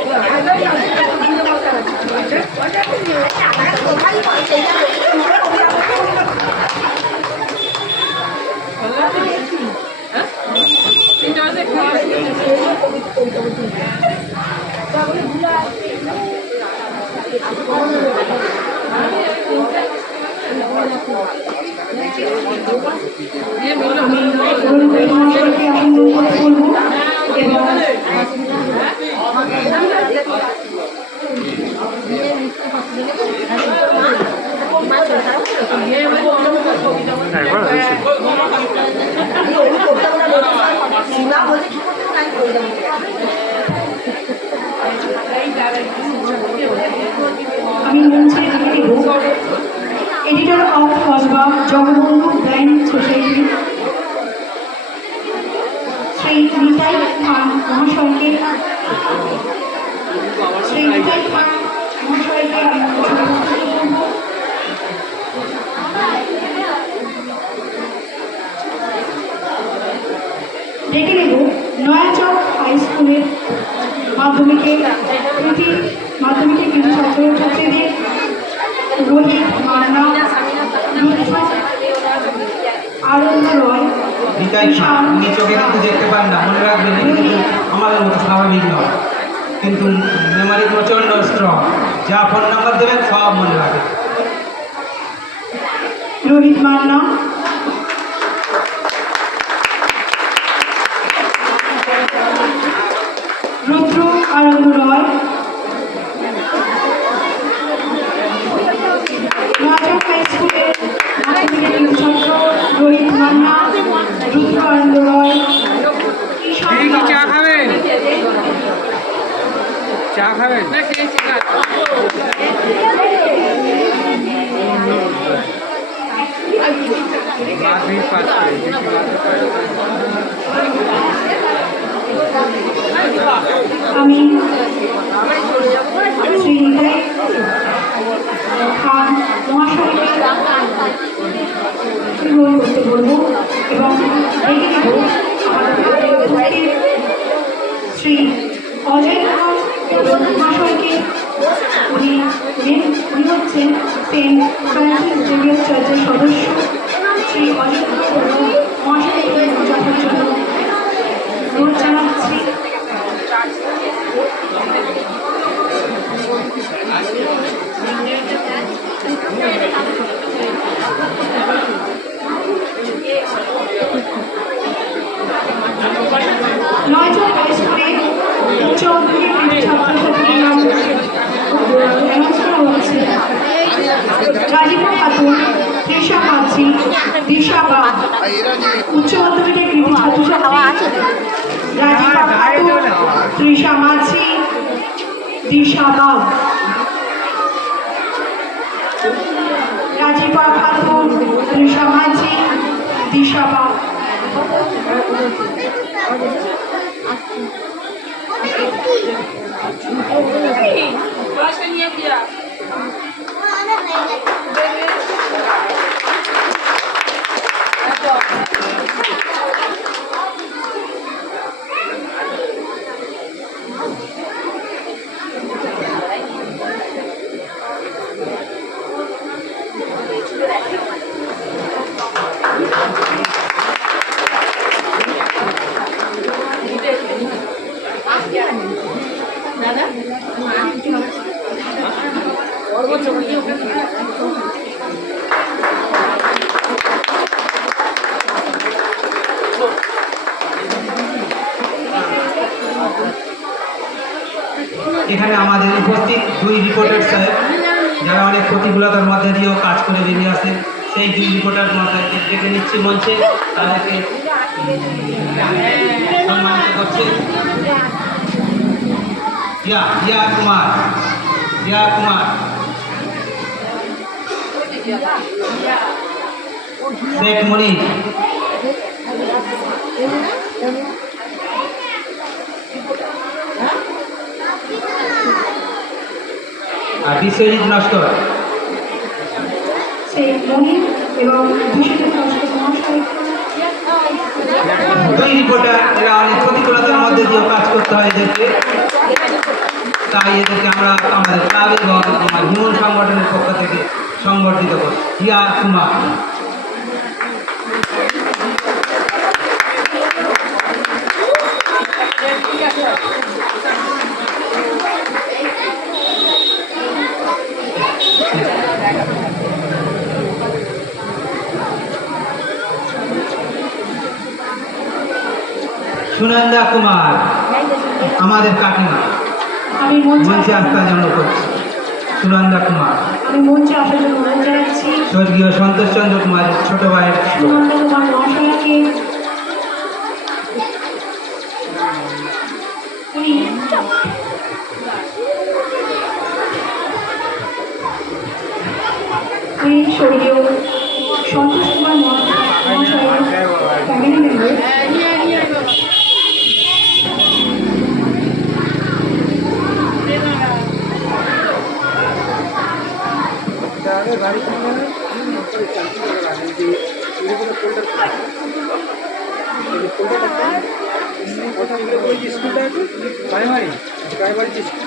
অরুণ ঘোষ মহাশয়কে আসন গ্রহণ করতে বলবো এবং আমি মঞ্চে ডেকে দেব editor of Kasba Jagabandhu blind society Shri Nitai Khan মহাশয়কে। শ্রী নিতাই খান মহাশয়কে আমি ডেকে নেব নয়াচক হাই স্কুলের মাধ্যমিকের কৃতি ছাত্রছাত্রীদের রোহিত মান্না, আনন্দ রয়। নিতাই খান উনি চোখে কিন্তু দেখতে পান না, মনে রাখবেন কিন্তু আমাদের মতো স্বাভাবিক নয়, কিন্তু মেমারি প্রচণ্ড স্ট্রং। যা ফোন নাম্বার দেবেন সব মনে রাখবে। রোহিত মান্না, রুদ্র আনন্দ রয়, নয়াচক হাই স্কুলের মাধ্যমিকের ছাত্র রোহিত মান্না, রুদ্র আনন্দ রয়। চা খাবেন? চা খাবেন? আমি শ্রী নিতাই খান মহাশয়কে গ্রহণ করতে বলবো এবং ডেকে নেব আমাদের উপস্থিত শ্রী অজয় কুমার মহাশয়কে। উনি হচ্ছেন সেন্ট ফ্রান্সিস জেভিয়ার চার্চের সদস্য। শ্রী অজয় কুমার মহাশয়কে যাওয়ার জন্য অনুরোধ জানাচ্ছি। উচ্চ মাধ্যমিকের কৃতি ছাত্রছাত্রী রাজীবা খাতুন, তৃষা মাঝি, দিশা বাগ। রাজীবা খাতুন, তৃষা মাঝি, দিশা বাগ। এখানে আমাদের উপস্থিত দুই রিপোর্টার সাহেব যারা অনেক প্রতিকূলতার মধ্যে দিয়েও কাজ করে বেরিয়ে আসে, সেই দুই রিপোর্টার মাথাকে ডেকে নিচ্ছি মঞ্চে, তাদেরকে সম্মানিত করছে। ইয়া কুমার, শেখ মনির, আর বিশ্বজিৎ নস্কর। শেখ মনির এবং বিশ্বজিৎ নস্কর মহাশয়। দুই রিপোর্টার, এরা অনেক প্রতিকূলতার মধ্যে দিয়েও কাজ করতে হয় এদেরকে, তাই এদেরকে আমরা আমাদের ক্লাব এবং আমার হিমন সংগঠনের পক্ষ থেকে সংগঠিত করি। ইয়া কুমার। সুনন্দা কুমার, আমাদের কাকিমা, আমি মঞ্চে আসার জন্য করছি। সুনন্দা কুমার, আমি মঞ্চে আসার জন্য অনুরোধ জানাচ্ছি স্বর্গীয় সন্তোষ চন্দ্র কুমারের ছোট ভাইয়ের সুনন্দা কুমার মহাশয়াকে। উনি স্বর্গীয় সন্তোষ কুমার মহাশয়ের ফ্যামিলি মেম্বার।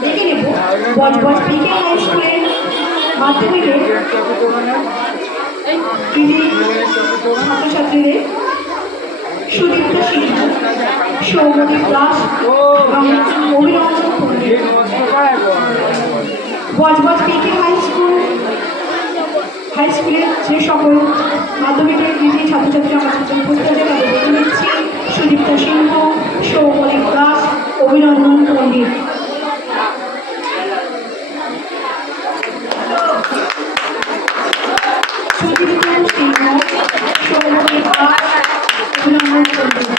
দেখে নেব বজবজ পিকে হাই স্কুলের মাধ্যমিকের কৃতি ছাত্রছাত্রীদের সুদীপ্ত সিংহ, সৌমদীপ দাস এবং অভিনন্দন পণ্ডিত। বজবজ পিকে হাই স্কুলের যে সকল মাধ্যমিকের কৃতি ছাত্রছাত্রী আমার সাথে উপস্থিত আছে তাদের দেখে নিচ্ছি সুদীপ্ত সিংহ, সৌমদীপ দাস, অভিনন্দন পণ্ডিত। সুদীপ্ত সিংহ, সৌমদীপ দাস, অভিনন্দন পণ্ডিত।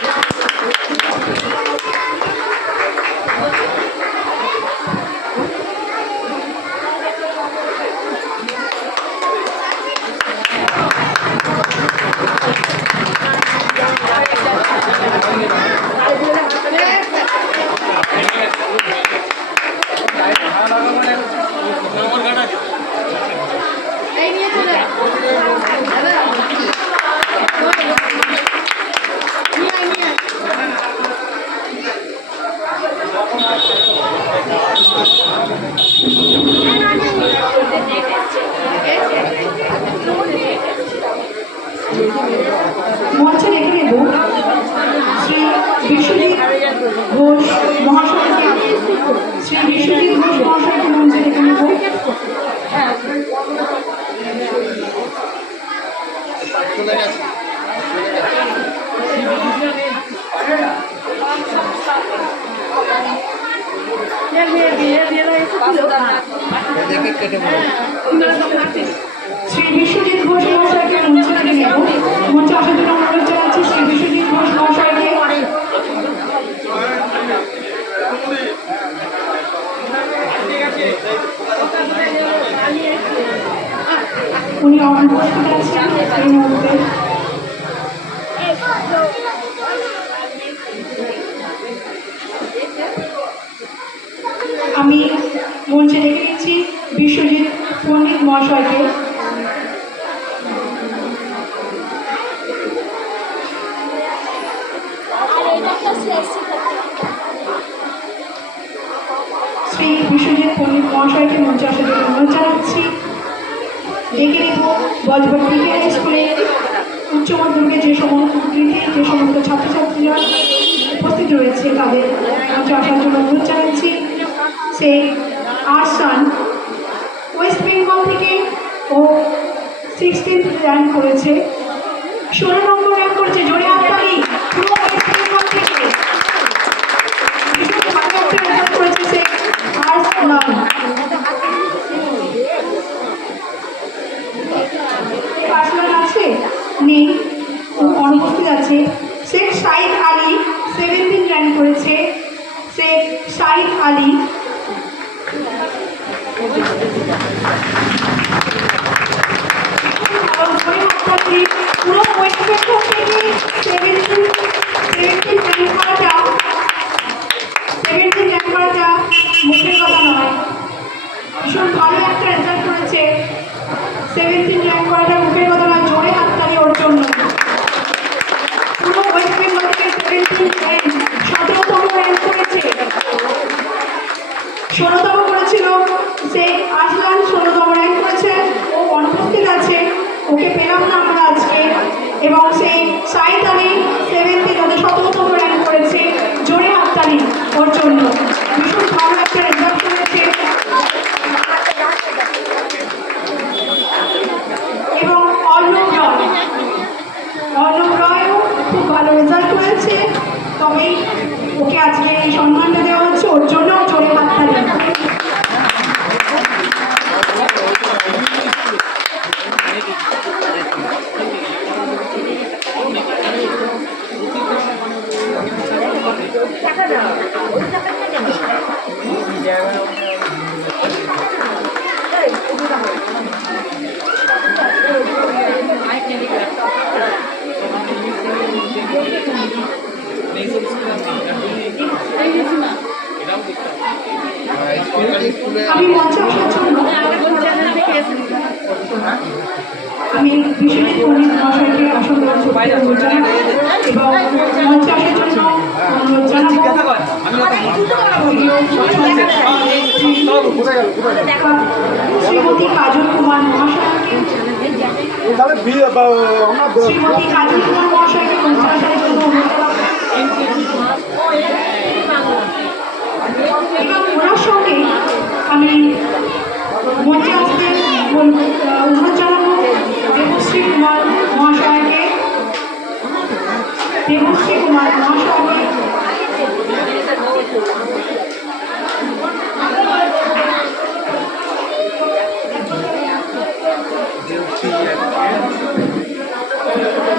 মঞ্চে রেখে নেব শ্রী বিশ্বজিৎ ঘোষ মহাশয়কে। শ্রী বিশ্বজিৎ ঘোষ মহাশয়কে মঞ্চে রেখে নেব। শ্রী বিশ্বজিৎ ঘোষ মহাশয়কে মঞ্চে রেখে নেব। মঞ্চে আসার জন্য অনুরোধ উনি অনুপস্থিত আছেন এই মুহূর্তে। আমি মঞ্চে রেখে দিচ্ছি বিশ্বজিৎ পণ্ডিত মহাশয়কে। শ্রী বিশ্বজিৎ পণ্ডিত মহাশয়কে মঞ্চে আসার জন্য অনুরোধ জানাচ্ছি। ডেকে নেব বজবট্টি হাই স্কুলে উচ্চ মাধ্যমিকে যে সমস্ত ছাত্রছাত্রীরা উপস্থিত রয়েছে তাদের মঞ্চে আসার জন্য অনুরোধ জানাচ্ছি। সে আরসান ওয়েস্ট বেঙ্গল থেকে ও 16th র্যাঙ্ক করেছে, 16 নম্বর র্যাঙ্ক করেছে। জোরে হাততালি। পুরো ওয়েস্ট বেঙ্গল থেকে ভীষণ ভালো একটা রেজাল্ট করেছে সে আরসান। আরসান আছে নেই, অনুপস্থিত আছে। শেখ শাহিদ আলী 17th র্যাঙ্ক করেছে। শেখ শাহিদ আলী পুরো ওয়েস্ট বেঙ্গল থেকে 17th র্যাঙ্ক করাটা মুখের কথা নয়, ভীষণ ভালো একটা রেজাল্ট করেছে। 17th র্যাঙ্ক করাটা মুখের কথা নয়, জোরে হাততালি ওর জন্য। পুরো ওয়েস্ট বেঙ্গল থেকে 17th র্যাঙ্ক, 17তম র্যাঙ্ক করেছে। 16তম করেছিল সে আরসান, 16তম র্যাঙ্ক করেছে। ও অনুপস্থিত আছে, ওকে পেলাম না আমরা আজকে। এবং সেই শাহিদ আলী 7th 17তম র্যাঙ্ক করেছে। জোরে হাততালি ওর জন্য, ভীষণ ভালো একটা রেজাল্ট করেছে। এবং অর্ণব রয়ও খুব ভালো রেজাল্ট করেছে, তবে ওকে আজকে এই সম্মানটা দেওয়া হচ্ছে, ওর জন্য জোরে হাততালি। আমি মঞ্চে আসার জন্য আমি বিশ্বজিৎ পণ্ডিত মহাশয়কে অসংখ্য অনুরোধ জানাবো এবং মঞ্চে আসার জন্য অনুরোধ জানাবো শ্রীমতী কাজল কুমার মহাশয়কে। শ্রীমতী কাজল কুমার মহাশয়কে মঞ্চে আসার জন্য অনুরোধ জানাবো এবং ওনার সঙ্গে আমি মঞ্চে আসতে অনুরোধ জানাবো দেবশ্রী কুমার মহাশয়কে।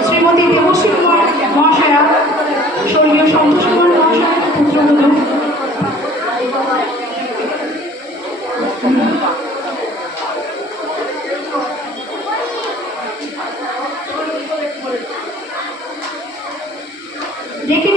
শ্রীমতী দেবশ্রী কুমার মহাশয়া স্বর্গীয় সন্তোষ কুমার মহাশয়ের পুত্রবধূ। ডেকে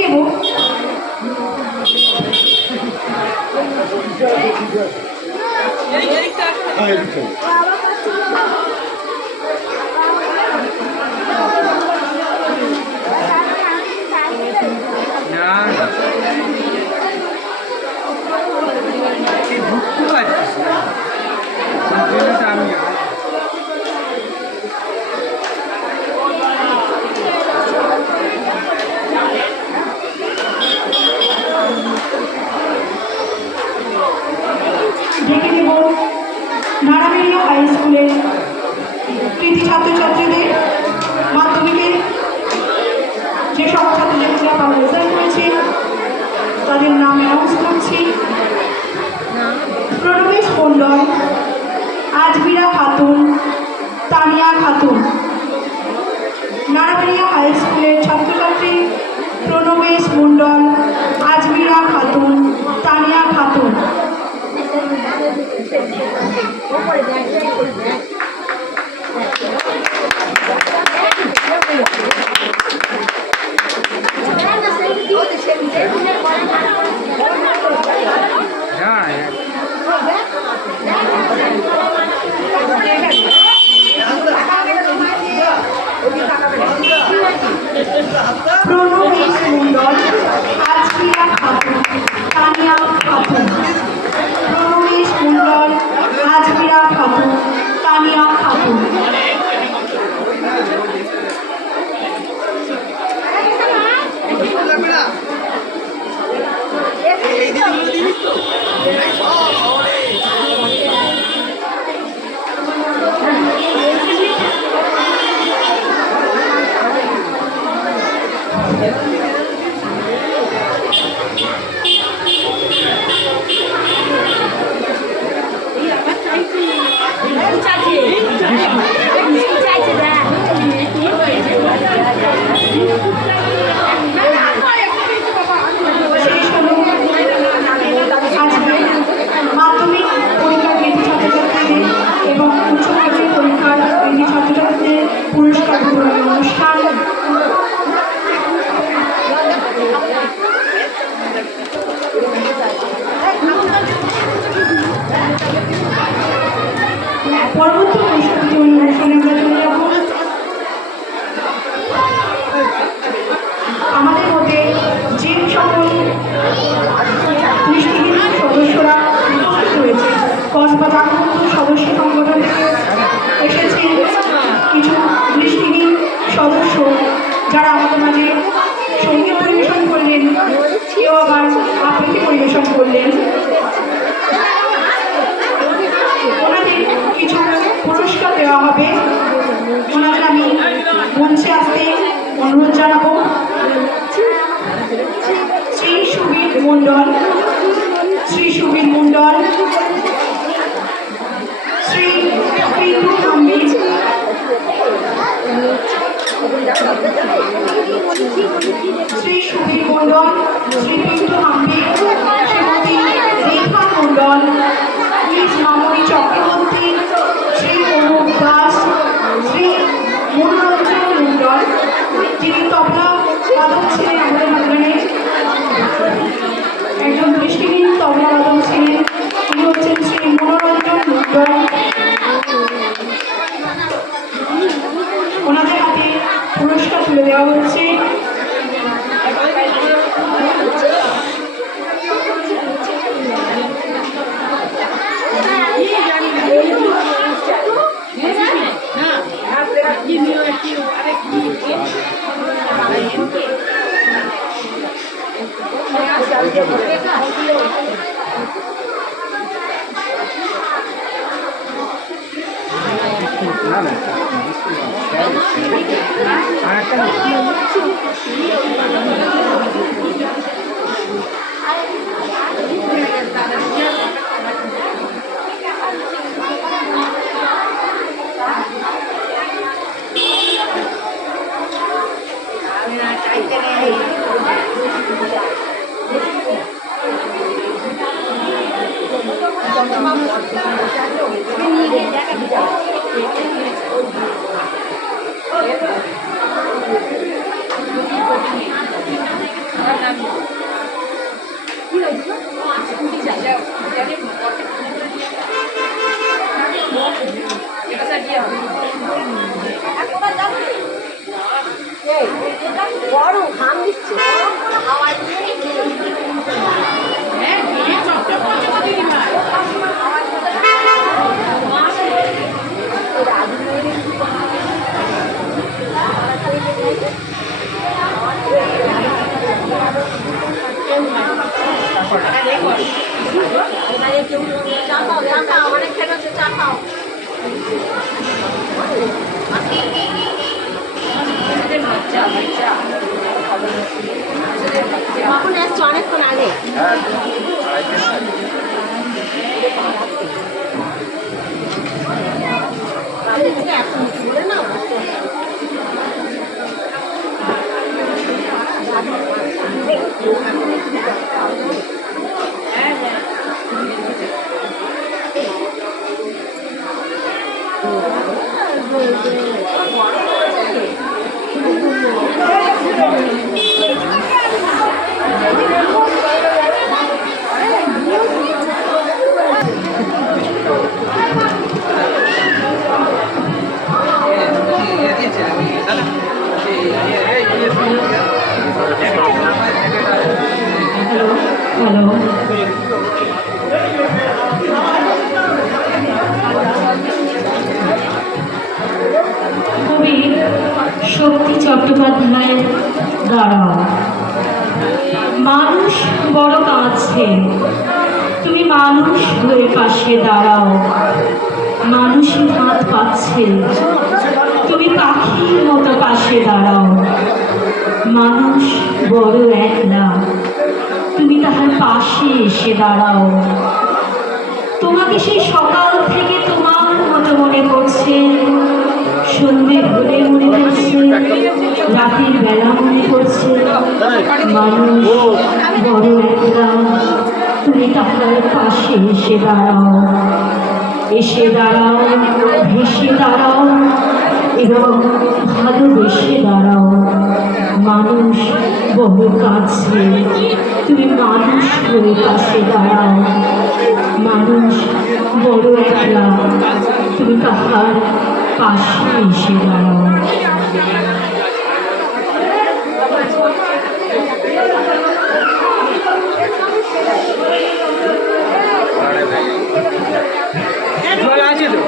নেব নারায়ণীয় হাই স্কুলের কৃতি ছাত্রছাত্রীদের মাধ্যমিকে যে সব ছাত্রছাত্রীরা ভালো রেজাল্ট করেছে তাদের নাম অ্যানাউন্স করছি। প্রণবেশ মণ্ডল, আজমিরা খাতুন, তানিয়া খাতুন। নারায়ণীয় হাই স্কুলের ছাত্রছাত্রী প্রণবেশ মণ্ডল, আজমিরা খাতুন, তানিয়া খাতুন। না না আর একটা বড় ঘাম দিচ্ছে হাওয়ায় চা খাও অনেক খেয়ে চা খাও কখন এসছো অনেকক্ষণ আগে এখন বলে না হ্যালো, কবি শক্তি চট্টোপাধ্যায়ের দাঁড়াও। মানুষ বড় কাছে, তুমি মানুষ হয়ে পাশে দাঁড়াও। মানুষের হাত পাচ্ছে, তুমি পাখির মতো পাশে দাঁড়াও। মানুষ বড় একলা, তুমি তাহার পাশে এসে দাঁড়াও। তোমাকে সেই সকাল থেকে তোমার মতো মনে করছে, সন্ধে হলে মনে করছে, রাতের বেলা মনে করছে। মানুষ বড় একলা, তুমি তাহার পাশে এসে দাঁড়াও। এসে দাঁড়াও, ভেসে দাঁড়াও এবং ভালোবেসে দাঁড়াও। মানুষ বড় কাছে, তুমি মানুষ হয়ে পাশে দাঁড়াও। মানুষ বড় একলা, তুমি তাহার পাশে এসে দাঁড়াও। জল আছে তো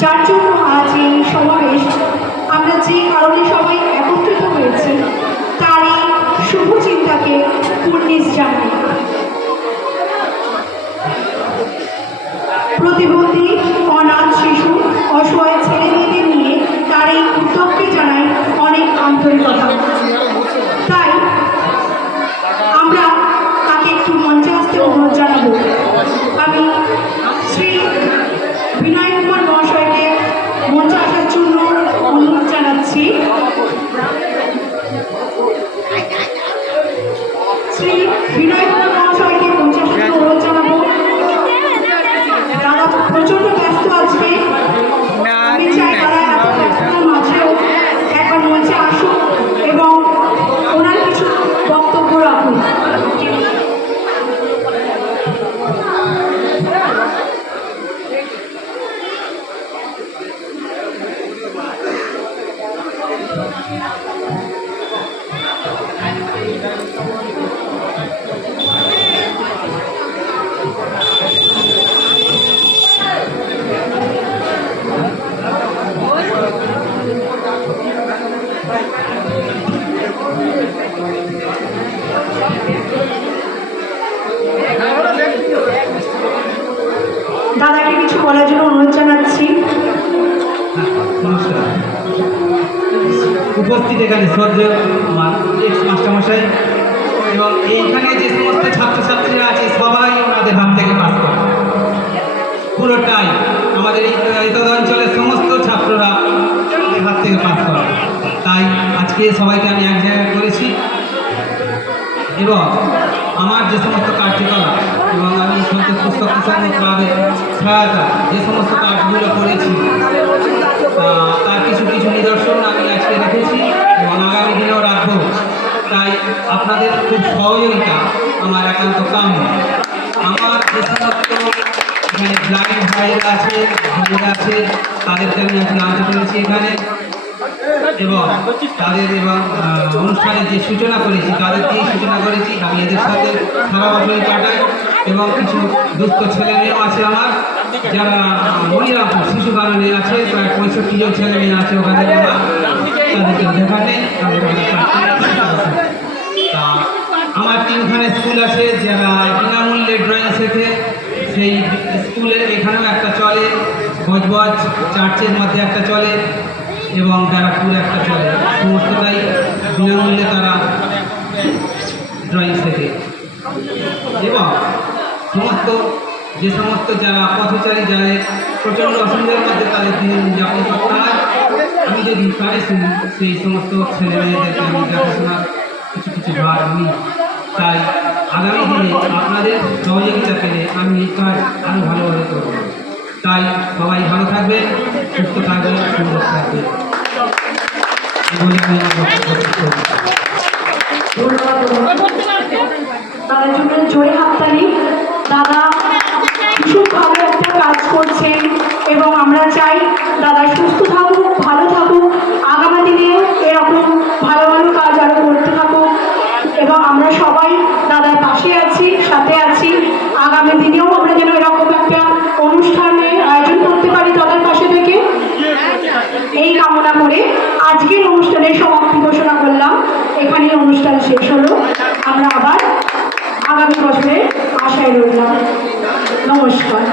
যার জন্য আজ এই সমাবেশ, আমরা যে কারণে সবাই একত্রিত হয়েছি, তার এই শুভ চিন্তাকে পূর্ণে সত্যই কথা। তাই আমরা তাকে একটু মঞ্চে আসতে অনুরোধ জানাবো। আমি শ্রী বিনয় কুমার মহাশয়কে মঞ্চে আসার জন্য অনুরোধ জানাচ্ছি। শ্রী বিনয় কুমার মহাশয়কে মঞ্চে আসার জন্য অনুরোধ জানাবো। দাদা প্রচন্ড ব্যস্ত আজকে, আমি চাই তারা এত ব্যস্ততার মাঝেও একবার মঞ্চে আসুন এবং ওনার কিছু বক্তব্য রাখুন। দাদাকে কিছু বলার জন্য অনুরোধ জানাচ্ছি। নমস্কার। উপস্থিত এখানে শ্রদ্ধেয় আমার এক্স মাস্টারমশাই এবং এইখানে যে সমস্ত ছাত্রছাত্রীরা আছে সবাই ওনাদের হাত থেকে পাস করে, পুরোটাই আমাদের এই অঞ্চলের সমস্ত ছাত্ররা ওদের হাত থেকে পাস করে। তাই আজকে সবাইকে আমি এক জায়গায় করেছি এবং আমার যে সমস্ত কার্যকলাপ এবং আমি সন্তোষ পুস্তক প্রসারণ ক্লাবের সহায়তা যে সমস্ত কাজগুলো করেছি তার কিছু কিছু নিদর্শন আমি আজকে রেখেছি এবং আগামী দিনেও রাখবো। তাই আপনাদের খুব সহযোগিতা আমার একান্ত কাম্য। আমার যে সমস্ত এখানে ব্লাইন্ড ভাইরা আছে ভাইরা আছে তাদেরকে আমি আজকে আনতে পেরেছি এখানে এবং তাদের এবং অনুষ্ঠানের যে সূচনা করেছি তাদেরকেই সূচনা করেছি। আমি এদের সাথে সারা বছরই কাটাই এবং কিছু দুস্থ ছেলে মেয়েও আছে আমার, যারা মনিরামপুর শিশু কারণে আছে, প্রায় 65 জন ছেলে মেয়ে আছে ওখানে। তাদেরকে দেখা নেই, তা আমার 3খানে স্কুল আছে যারা বিনামূল্যে ড্রয়িং শেখে। সেই স্কুলের এখানেও একটা চলে, ভোজবজ চার্চের মধ্যে একটা চলে এবং ব্যারাকপুর একটা চলে। সমস্তটাই বিনামূল্যে তারা ড্রয়িং শেখে এবং যে সমস্ত যারা পথচারী যাদের প্রচণ্ড অসুবিধার মধ্যে তাদের দিন যাপন করতে হয়, আমি যদি পারি সেই সমস্ত ছেলে মেয়েদেরকে আমি দেখাশোনার কিছু ভার নিই। তাই আগামী দিনে আপনাদের সহযোগিতা পেলে আমি এই কাজ আরও ভালোভাবে করব। তাই সবাই ভালো থাকবে, সুস্থ থাকবে, সুন্দর থাকবে। তাদের জন্য জোরে হাততালি। দাদা ভীষণ ভালো একটা কাজ করছেন এবং আমরা চাই দাদা সুস্থ থাকুক, ভালো থাকুক, আগামী দিনে এরকম ভালো ভালো কাজ আরও করতে থাকুক এবং আমরা সবাই দাদার পাশে আছি, সাথে আছি। আগামী দিনেও আমরা যেন এরকম একটা অনুষ্ঠানের আয়োজন করতে পারি দাদার পাশে থেকে, এই কামনা করে আজকের অনুষ্ঠানের সমাপ্তি ঘোষণা করলাম। এখানে অনুষ্ঠান শেষ হলো। আমরা আবার আগামী বছরে আশায় রইলাম। নমস্কার।